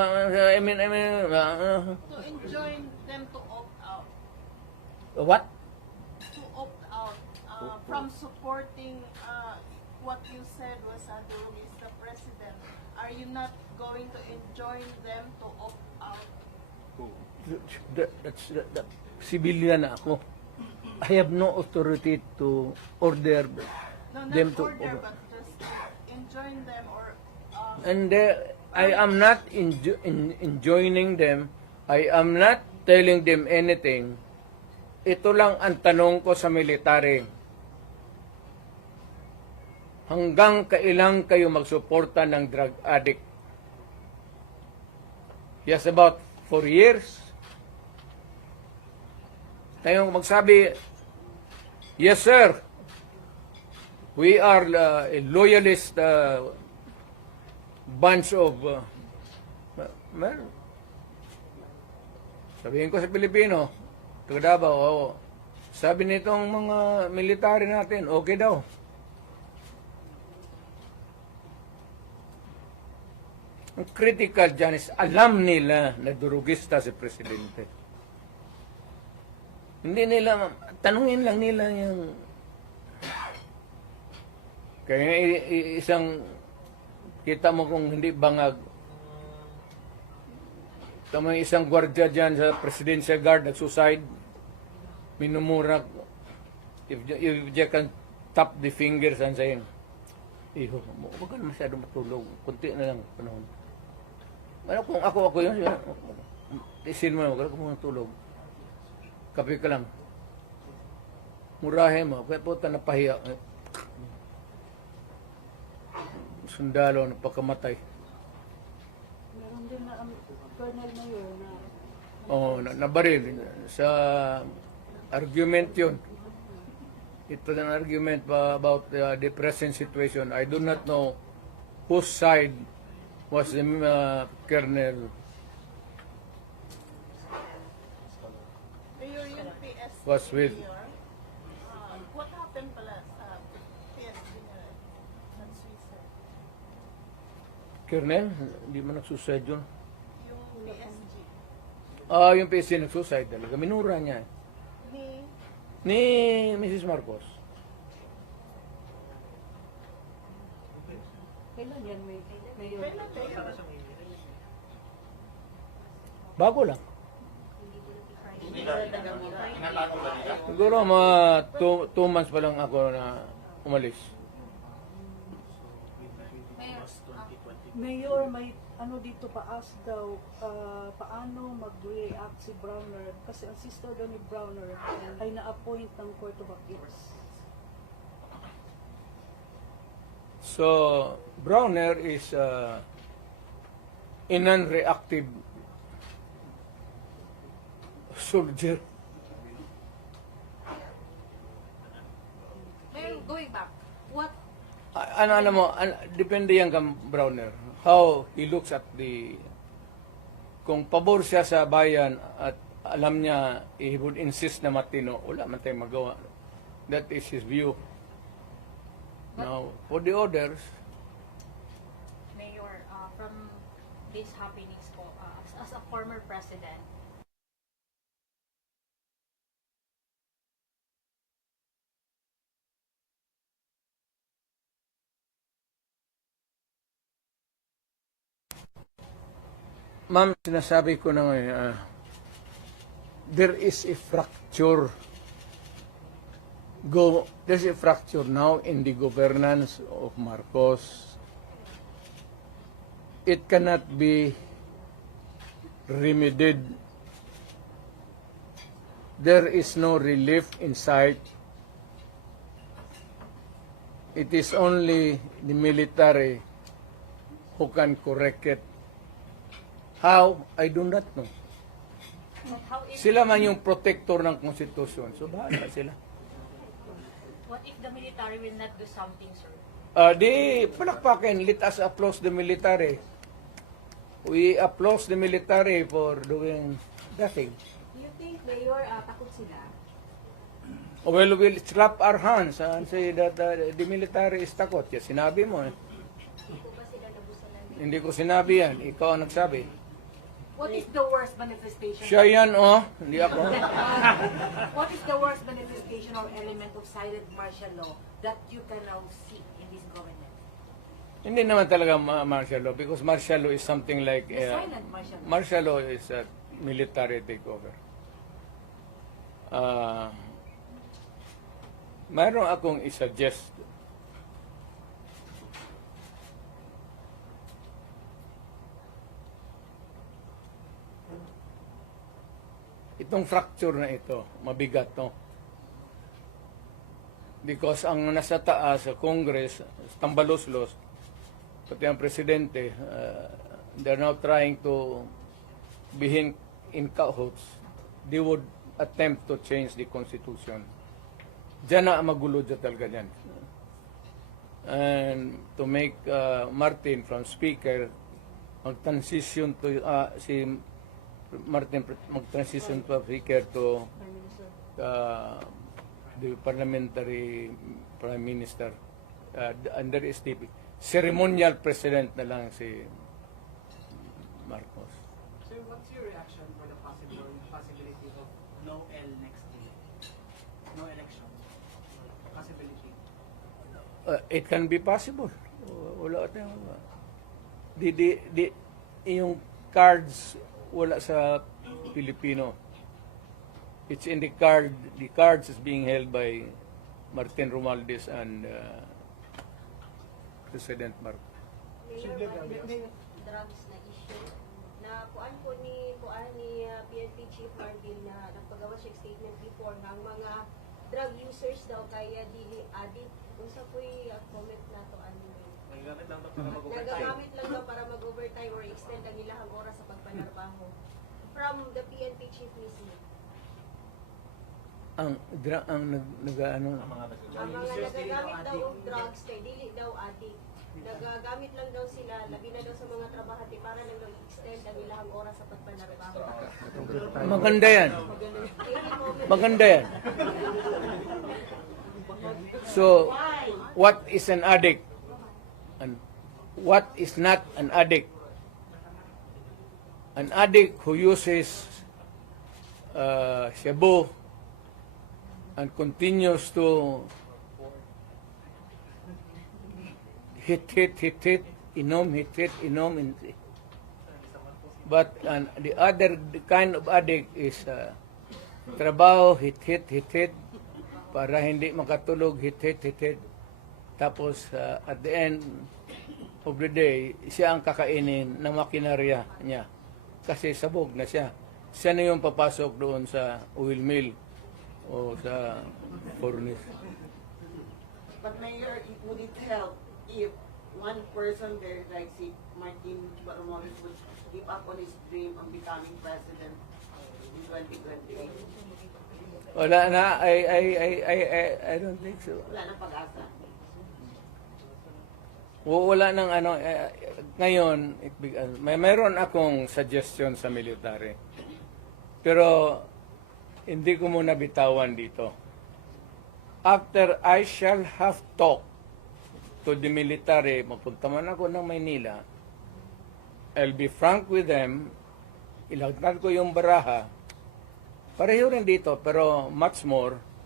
enjoin them to opt out? what? To opt out from supporting what you said was Durug is the president, are you not going to enjoin them to opt out? That's civilian na ako. I have no authority to order No, not them to order, but just enjoin them or and I am not enjoining them. I am not telling them anything. Ito lang ang tanong ko sa military. Hanggang kailan kayo magsuporta ng drug addict? Yes, about 4 years. Tayong magsabi, yes sir, we are a loyalist bunch of sabihin ko sa Pilipino, taga Davao, oo. Sabi nitong mga military natin, okay daw. Ang critical dyan is alam nila na durugista si Presidente. Hindi nila, tanungin lang nila yung kaya isang kita mo kung hindi bangag. Tama isang gwardiya dyan sa Presidential Guard nag-suicide. Minumura. If you can tap the fingers and saying, iho, huwag ka na masyado matulog. Kunti na lang panahon. Ano kung ako yun, isin mo, huwag ka muna tulog. Kape ka lang. Murahin mo, kaya puta napahiya. Sundalo, napakamatay. Meron din na Colonel Mayor na Oo, nabaril. Sa argument yun. Ito ang argument about the present situation. I do not know whose side was the Colonel Mayor yung PSG was with. Mayor, what happened pala sa PSG na nag-suicide? Colonel, hindi man nagsuicide yun. Yung PSG Yung PSG nagsuicide talaga. Minura niya. Ni Mrs. Marcos. kailan yan Mayor? kailan Mayor? Bago lang. Siguro mga 2 months pa lang ako na umalis. Mayor, may ano dito pa-ask daw, paano mag-react si Browner kasi ang sister daw ni Browner ay na-appoint ng Court of Appeals. So, Browner is a non-reactive soldier. Mayor, going back, what Ano mo, depende yan kang Browner. How he looks at kung pabor siya sa bayan at alam niya, he would insist na matino, wala man tayong magawa. That is his view. Now, for the others, Mayor, from these happenings po, as a former president, ma'am, sinasabi ko na ngayon, there is a fracture. There's a fracture now in the governance of Marcos. It cannot be remedied. There is no relief in sight. It is only the military who can correct it. How? I do not know. how if, Sila man yung protector ng konstitusyon. So, bahala sila. what if the military will not do something, sir? Di palakpakin. Let us applaud the military. We applaud the military for doing nothing. Do you think, Mayor, takot sila? Well, we'll clap our hands and say that the military is takot. Yes, sinabi mo. Hindi po ba sila nabusan ng Hindi ko sinabi yan. Ikaw ang nagsabi. what is the worst manifestation? Siya yan, oh. Hindi ako. What is the worst manifestation application or element of silent martial law that you can now see in this government? Hindi naman talaga martial law because martial law is something like The silent martial law. martial law is a military takeover. Mayroon akong i-suggest. Itong fracture na ito, mabigat to. Because ang nasa taas sa Congress, tambalos-los, pati ang presidente, they're now trying to be in cahoots. They would attempt to change the Constitution. Diyan na magulo dyan talaga dyan. And to make Martin from Speaker, mag-transition to, si Martin mag-transition to Speaker to the parliamentary prime minister. And there is the ceremonial president na lang si Marcos. Sir, what's your reaction for the possibility of no L next year? No election? Possibility? It can be possible. Wala tayong yung cards wala sa Pilipino. It's in the card. The cards is being held by Martin Romualdez and President Marcos. Mayor, drugs na issue na kuan po ni PNP Chief Marvin na nagpagawa siya statement before nga ang mga drug users daw kaya dili addict. Unsa po'y comment na to ano? Nagagamit lang daw para mag-overtime or extend ang ilahang oras sa pagpanarbaho. From the PNP Chief mismo. Ang nagagamit Ang mga nagagamit daw og drugs kay dili daw addict. Nagagamit lang daw sila, labi na daw sa mga trabahante para lang daw i-extend ang ilahang oras sa pagpanarbaho. maganda yan. Maganda yan. So, what is an addict? And what is not an addict? An addict who uses shabu and continues to hit, inom. But the other kind of addict is trabaho, hit, para hindi makatulog, hit. Tapos at the end of the day, siya ang kakainin ng makinarya niya. Kasi sabog na siya. Siya na yung papasok doon sa oil mill o sa furnace. But Mayor, would it help if one person there, like si Martin Romualdez, would give up on his dream of becoming president in 2028? Wala na, I don't think so. Wala nang pag-asa. Wala nang ngayon, mayroon akong suggestion sa military. Pero hindi ko muna bitawan dito. After I shall have talked to the military, mapunta man ako ng Maynila, I'll be frank with them, ilagdag ko yung baraha, pareho rin dito, pero much more,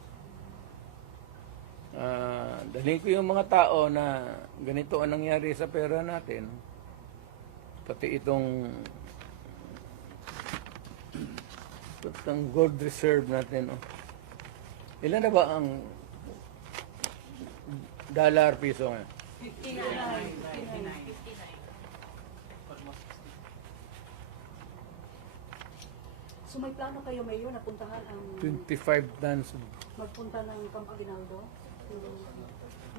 dalhin ko yung mga tao na ganito ang nangyari sa pera natin. Pati itong gold reserve natin. Oh. Ilan na ba ang dollar piso ngayon? 59. So may plano kayo, Mayor, na puntahan ang 25 tons. magpunta ng Camp Aguinaldo?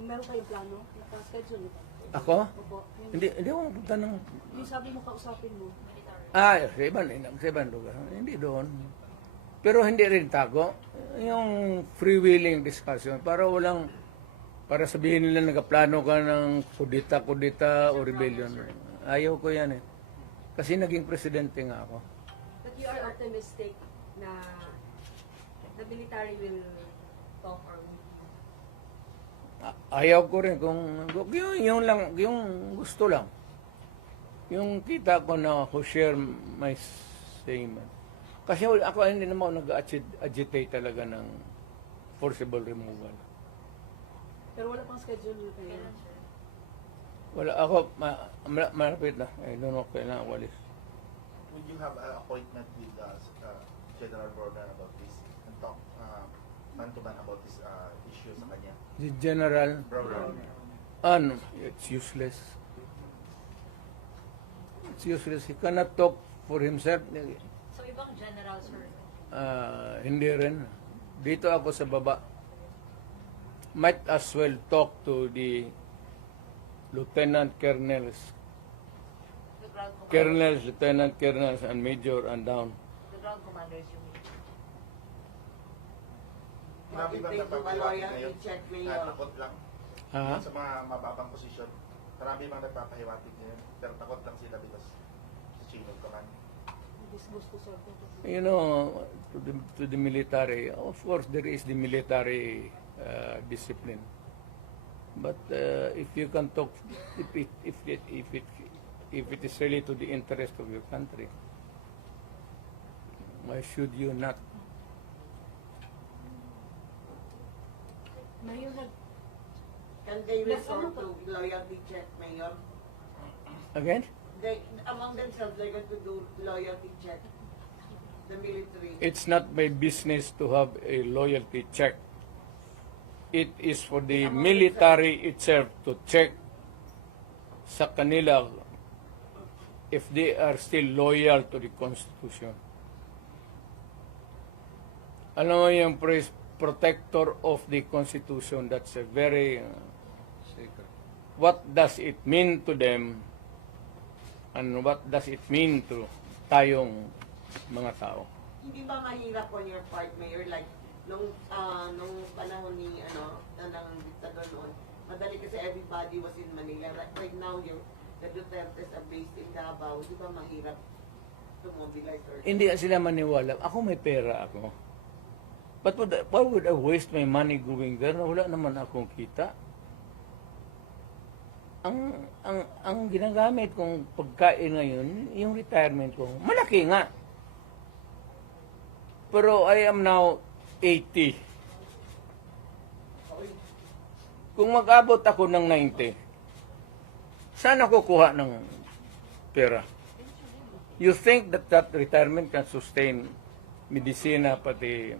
Meron kayong plano? Naka-schedule? Ako? Opo. Hindi ako mapunta ng... Yung sabi mo, kausapin mo. Sa ibang lugar. Hindi doon. Pero hindi rin tago. Yung freewheeling discussion, para sabihin nila nagaplano ka ng kudita o rebellion. Ayaw ko yan eh. Kasi naging presidente nga ako. But you are optimistic na the military will talk or Ayaw ko rin kung yung gusto lang. Yung kita ko na who share my same. Kasi ako hindi naman nag-agitate talaga ng forcible removal. Pero wala pang schedule na kayo. Kailan, sir? Wala ako, malapit na. I don't know kailan walis. Would you have an appointment with General Brogan about this and talk man-to-man about this issue sa kanya? The general, Brogan. it's useless. It's useless. He cannot talk for himself. So, ibang general, sir. Hindi rin. Dito ako sa baba. Might as well talk to the lieutenant colonels, The ground commander. colonels, lieutenant colonels, and major and down. The ground commanders, you mean? Marami bang Bakit take nagpapahiwatig loyalty ngayon? check, Na Mayor? takot lang Ha? sa mga mababang posisyon. Marami bang nagpapahiwatig ngayon? Pero takot lang sila because sa chain of command. Disgusto sa You know, to the military, of course there is the military discipline. But if you can talk, if it is really to the interest of your country, why should you not? Mayor, Can they resort to loyalty check, Mayor? Again, Among themselves, they're going to do loyalty check. The military. it's not my business to have a loyalty check. It is for the military itself to check sa kanila if they are still loyal to the Constitution. Alam mo yung protector of the Constitution, that's a very what does it mean to them and what does it mean to tayong mga tao? Hindi ba mahirap on your part, Mayor? Like, nung panahon ni, ng diktador noon, madali kasi everybody was in Manila. Right now, the Dutertes are based in Davao. Di ba mahirap to mobilize or... Hindi sila maniwala. Ako may pera ako. But why would I waste my money going there na wala naman akong kita? Ang ginagamit kong pagkain ngayon, yung retirement ko, malaki nga. Pero I am now 80. Kung mag-abot ako ng 90, saan ako kuha ng pera? You think that retirement can sustain medisina pati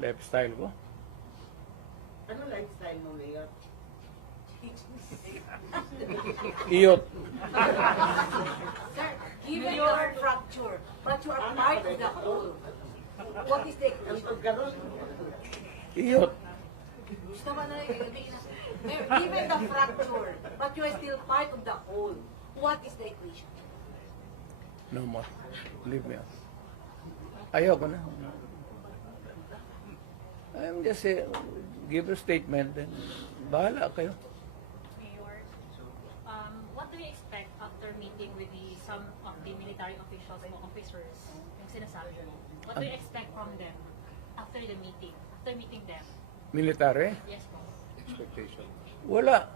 lifestyle ko? Ano lifestyle mo, Mayor? Iyot. Sir, given your fracture are part of the whole. What is the Ang equation? pagkaroon, Iyot. Gusto mo na given the fracture, but you are still part of the whole. What is the equation? No more. Leave me out. Ayoko na. I'm just give a statement then bahala kayo. Mayor, what do you expect after meeting with some of the military officials and officers, yung sinasabi mo? What do you expect from them after the meeting? After meeting them? Military? Yes po. Wala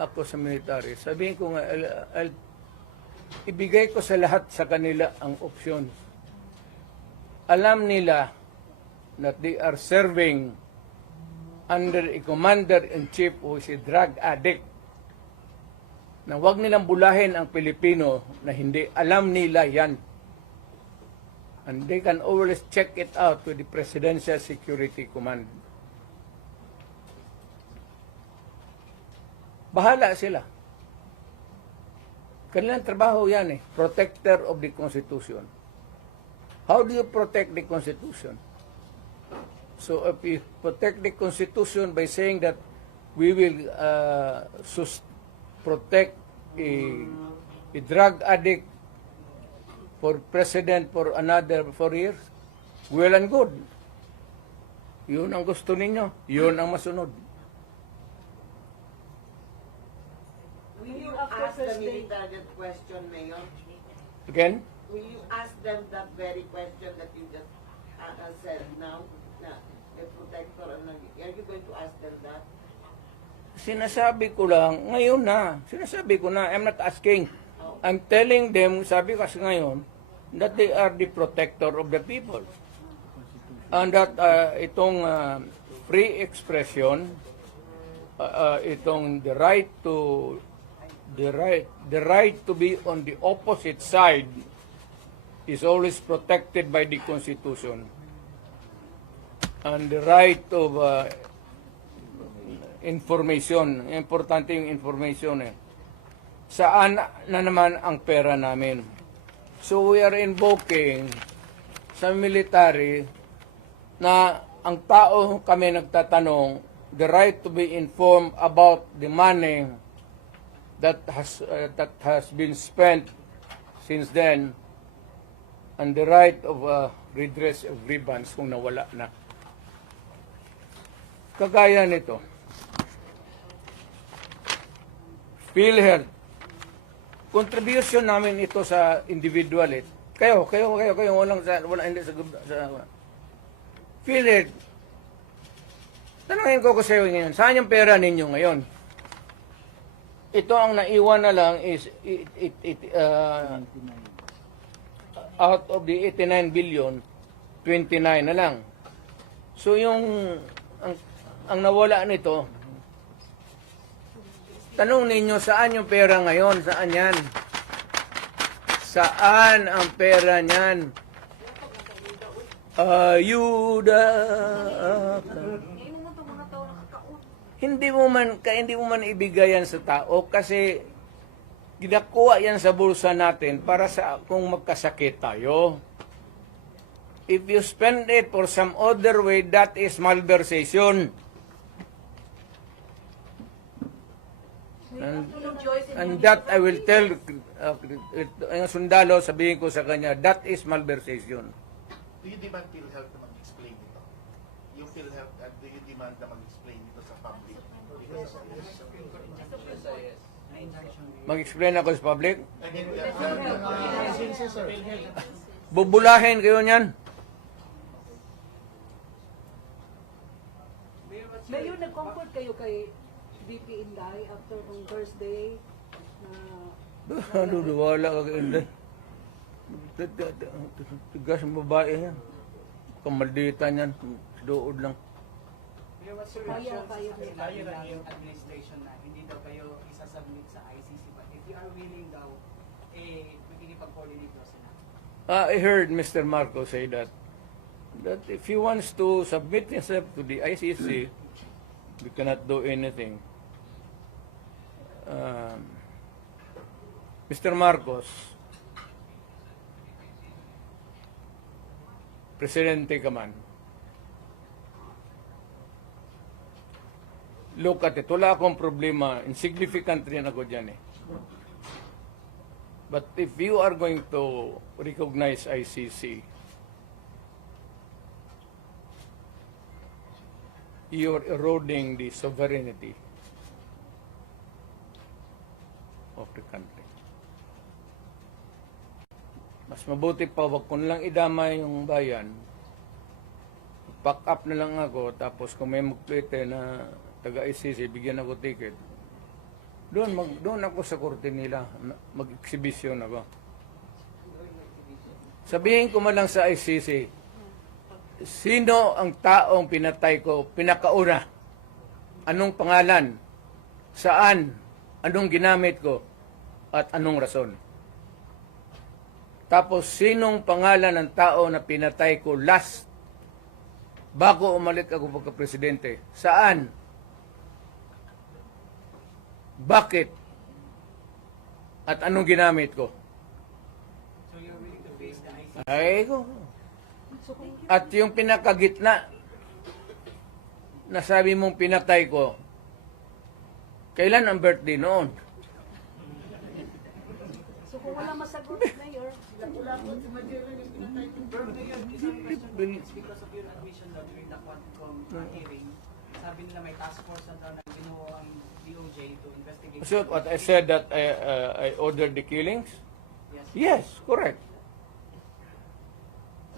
ako sa military. Sabihin ko nga, ibigay ko sa lahat sa kanila ang option. Alam nila that they are serving under a commander-in-chief who is a drug addict. Na huwag nilang bulahin ang Pilipino na hindi alam nila yan. And they can always check it out with the Presidential Security Command. Bahala sila. Kanilang trabaho yan eh. Protector of the Constitution. How do you protect the Constitution? So if you protect the Constitution by saying that we will protect a drug addict for president for another 4 years, well and good. Yun ang gusto ninyo. Yun ang masunod. will you ask the military that question, Mayor? Again? Will you ask them that very question that you just said now? Na the protector, are you going to ask them that? Sinasabi ko lang, ngayon na. Sinasabi ko na, I'm not asking. I'm telling them, sabi ko kasi ngayon, that they are the protector of the people. And that itong free expression, itong the right to be on the opposite side is always protected by the Constitution. And the right of information, importante yung information eh. Saan na naman ang pera namin? So we are invoking sa military na ang tao kami nagtatanong, the right to be informed about the money that has been spent since then, and the right of redress of grievance kung nawala na. Kagaya nito, PhilHealth, contribution namin ito sa individual eh. Kayo, wala hindi sa PhilHealth. Tanungin ko sa iyo ngayon, saan yung pera ninyo ngayon? Ito ang naiwan na lang is out of the 89 billion, 29 na lang. So yung ang nawala nito, tanong ninyo saan yung pera ngayon? Saan yan? Saan ang pera niyan? Ayuda. Hindi mo man ibigayan sa tao kasi ginakuha yan sa bulsa natin para sa kung magkasakit tayo. If you spend it for some other way, that is malversation. And that I will tell ang sundalo, sabihin ko sa kanya, that is malversation. Do you demand PhilHealth na mag-explain ito? Yung PhilHealth, do you demand na mag-explain ito sa public? Mag-explain ako sa public? I mean, Bubulahin kayo niyan. Mayor, nag-comfort kayo kay VP Inday after on Thursday na Wala ka kay Inday. Tigas ang babae yan. Kamalditan yan. Dood lang. Pero what's your Kaya reaction sa administration na hindi daw kayo isasubmit sa ICC, but if you are willing daw, makikipag-coordinate daw sila? I heard Mr. Marco say that if he wants to submit himself to the ICC, we cannot do anything. Mr. Marcos, Presidente ka man, look at it. Wala akong problema. Insignificant rin ako dyan eh. But if you are going to recognize ICC, you're eroding the sovereignty of the country. Mas mabuti pa, wag ko lang idamay yung bayan. Pack up na lang ako, tapos kung may magplete na taga-ICC, bigyan ako ticket. Doon ako sa korte nila, mag-exhibition ako. Sabihin ko man lang sa ICC, sino ang taong pinatay ko, pinakauna? Anong pangalan? Saan? Anong ginamit ko? At anong rason? Tapos, sinong pangalan ng tao na pinatay ko last bago umalik ako pagka-presidente? Saan? Bakit? At anong ginamit ko? So you're willing to face the ICC? Ay ko. At yung pinakagitna na sabi mong pinatay ko, kailan ang birthday noon? So kung wala masagot, Mayor, Pero isang question, it's because of your admission daw during the Quadcom hearing. Sabi nila may task force na daw na ginuo ang DOJ to investigate. So what I said that I ordered the killings? Yes, correct.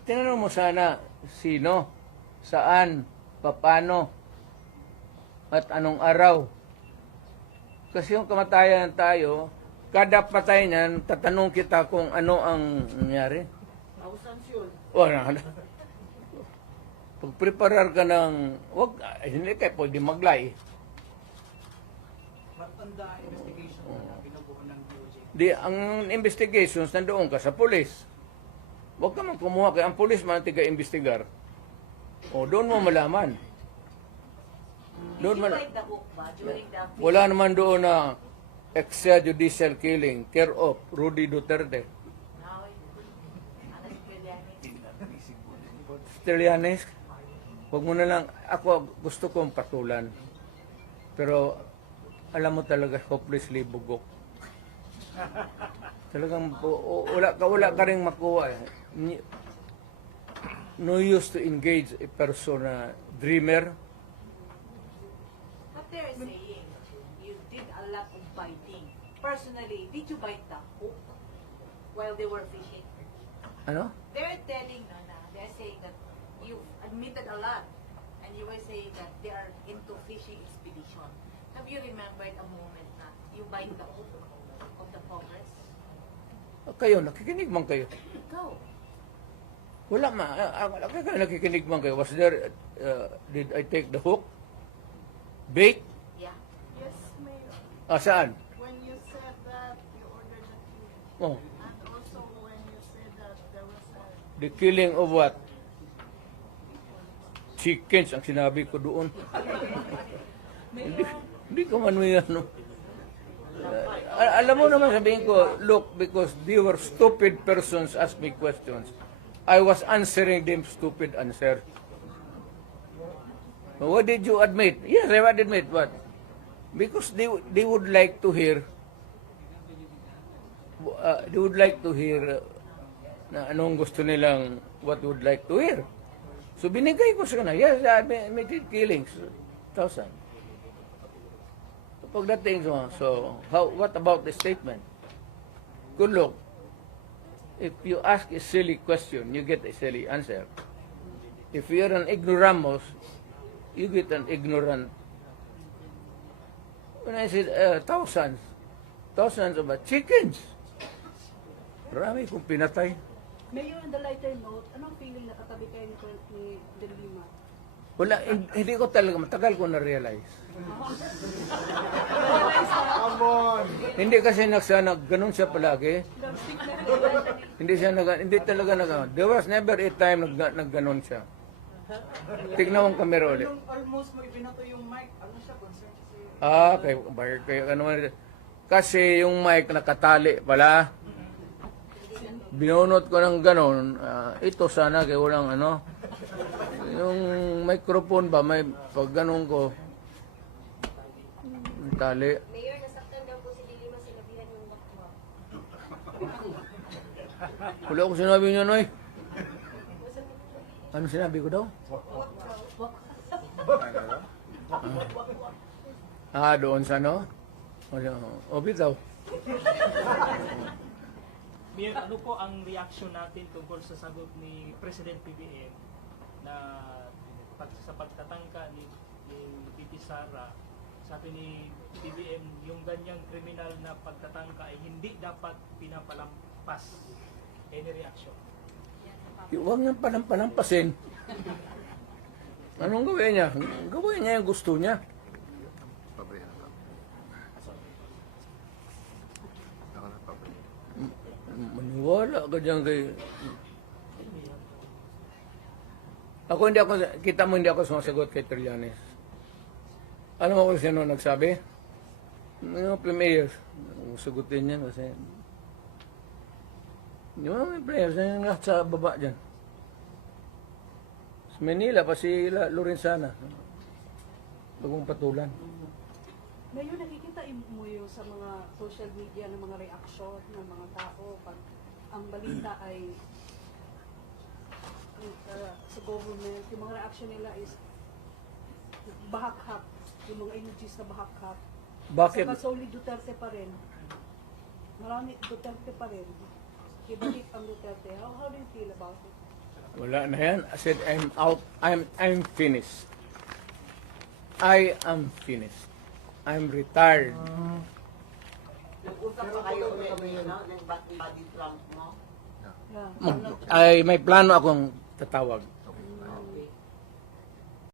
Tinanong mo sana sino, saan, paano, at anong araw. Kasi yung kamatayan tayo, kada patay niyan, tatanong kita kung ano ang nangyari. Thousands yun. Wala. Pag-preparar ka ng, hindi kayo pwede maglay. But on the investigation na binubuo ng DOJ, Di, ang investigations, nandoon ka sa pulis. Huwag ka man kumuha kay ang pulis man tiga-investigar. O, doon mo malaman. Did Doon you man, bite the hook ba during the wala naman doon na extrajudicial killing, care of Rudy Duterte. Now, Anas Trillanes. Trillanes, huwag mo na lang, ako gusto kong patulan. Pero, alam mo talaga, hopelessly bugok. Talagang, wala ka rin makuha. No use to engage a person na dreamer. What they're saying, you did a lot of biting. Personally, did you bite the hook while they were fishing? Ano? They're telling, they're saying that you admitted a lot, and you were saying that they are into fishing expedition. Have you remembered a moment na you bite the hook of the Congress? Kayo, nakikinig man kayo. Ikaw. Wala nakikinig man kayo. Was there, did I take the hook? Bait? Yeah. Yes, Mayor. Saan? When you said that you ordered the killing, Oh, and also when you said that there was a the killing of what? Chickens ang sinabi ko doon. Hindi ko man may ano. Alam mo naman sabihin ko, look, because they were stupid persons ask me questions. I was answering them stupid answer. What did you admit? Yes, I would admit. What? Because they would like to hear na anong gusto nilang what would like to hear. So binigay ko sa kanila, yes, I admitted killings, 1,000. Pagdating so what about the statement? Good look, if you ask a silly question, you get a silly answer. If you're an ignoramus, you get an ignorant. When I said thousands of chickens, marami kong pinatay. Mayor, on the lighter note, anong feeling na katabi kayo ni De Lima? Wala, hindi ko talaga, matagal ko na-realize. Hindi kasi ganun siya palagi. Hindi talaga there was never a time nagganon siya. Tignan mong kamera ulit. yung almost mo ibinato yung mic, ano siya, concerned siya Kaya ano man. Kasi yung mic nakatali pala. Binunot ko ng ganon. Ito sana kaya walang ano. Yung microphone ba, may pag ganon ko. Tali. Mayor, nasaktan daw po si De Lima, sinabihan yung wakwak. Wala ko sinabi niya, Noy. Ano sinabi ko daw? Doon sa ano? O, bitaw. Mayor, ano po ang reaction natin tungkol sa sagot ni President PBM na sa pagtatangka ni Titi Sara, sabi ni PBM, yung ganyang kriminal na pagtatangka ay hindi dapat pinapalampas. Any reaction? Huwag niyang palampasin. Anong gawin niya? Gawin niya yung gusto niya. Maniwala ka dyan kay... Hindi ako sumasagot kay Trillanes. Alam mo kung sino nagsabi? Yung premiers. Sagutin niya kasi... Yung mga players na lahat sa baba dyan. Sa Manila, pa si Lorenzana. Bagong patulan. Mayor, nakikita mo yung sa mga social media ng mga reaksyon ng mga tao pag ang balita ay sa government, yung mga reaction nila is bahakhap, yung mga emojis na bahakhap. Bakit? Saka solely Duterte pa rin. Marami Duterte pa rin. Ibalik ang Duterte. How do you feel about it? Wala na yan. I said, I'm out. I'm finished. I am finished. I'm retired. Nag-usap pa kayo ngayon, ng body Trump mo? Yeah. May plano akong tatawag.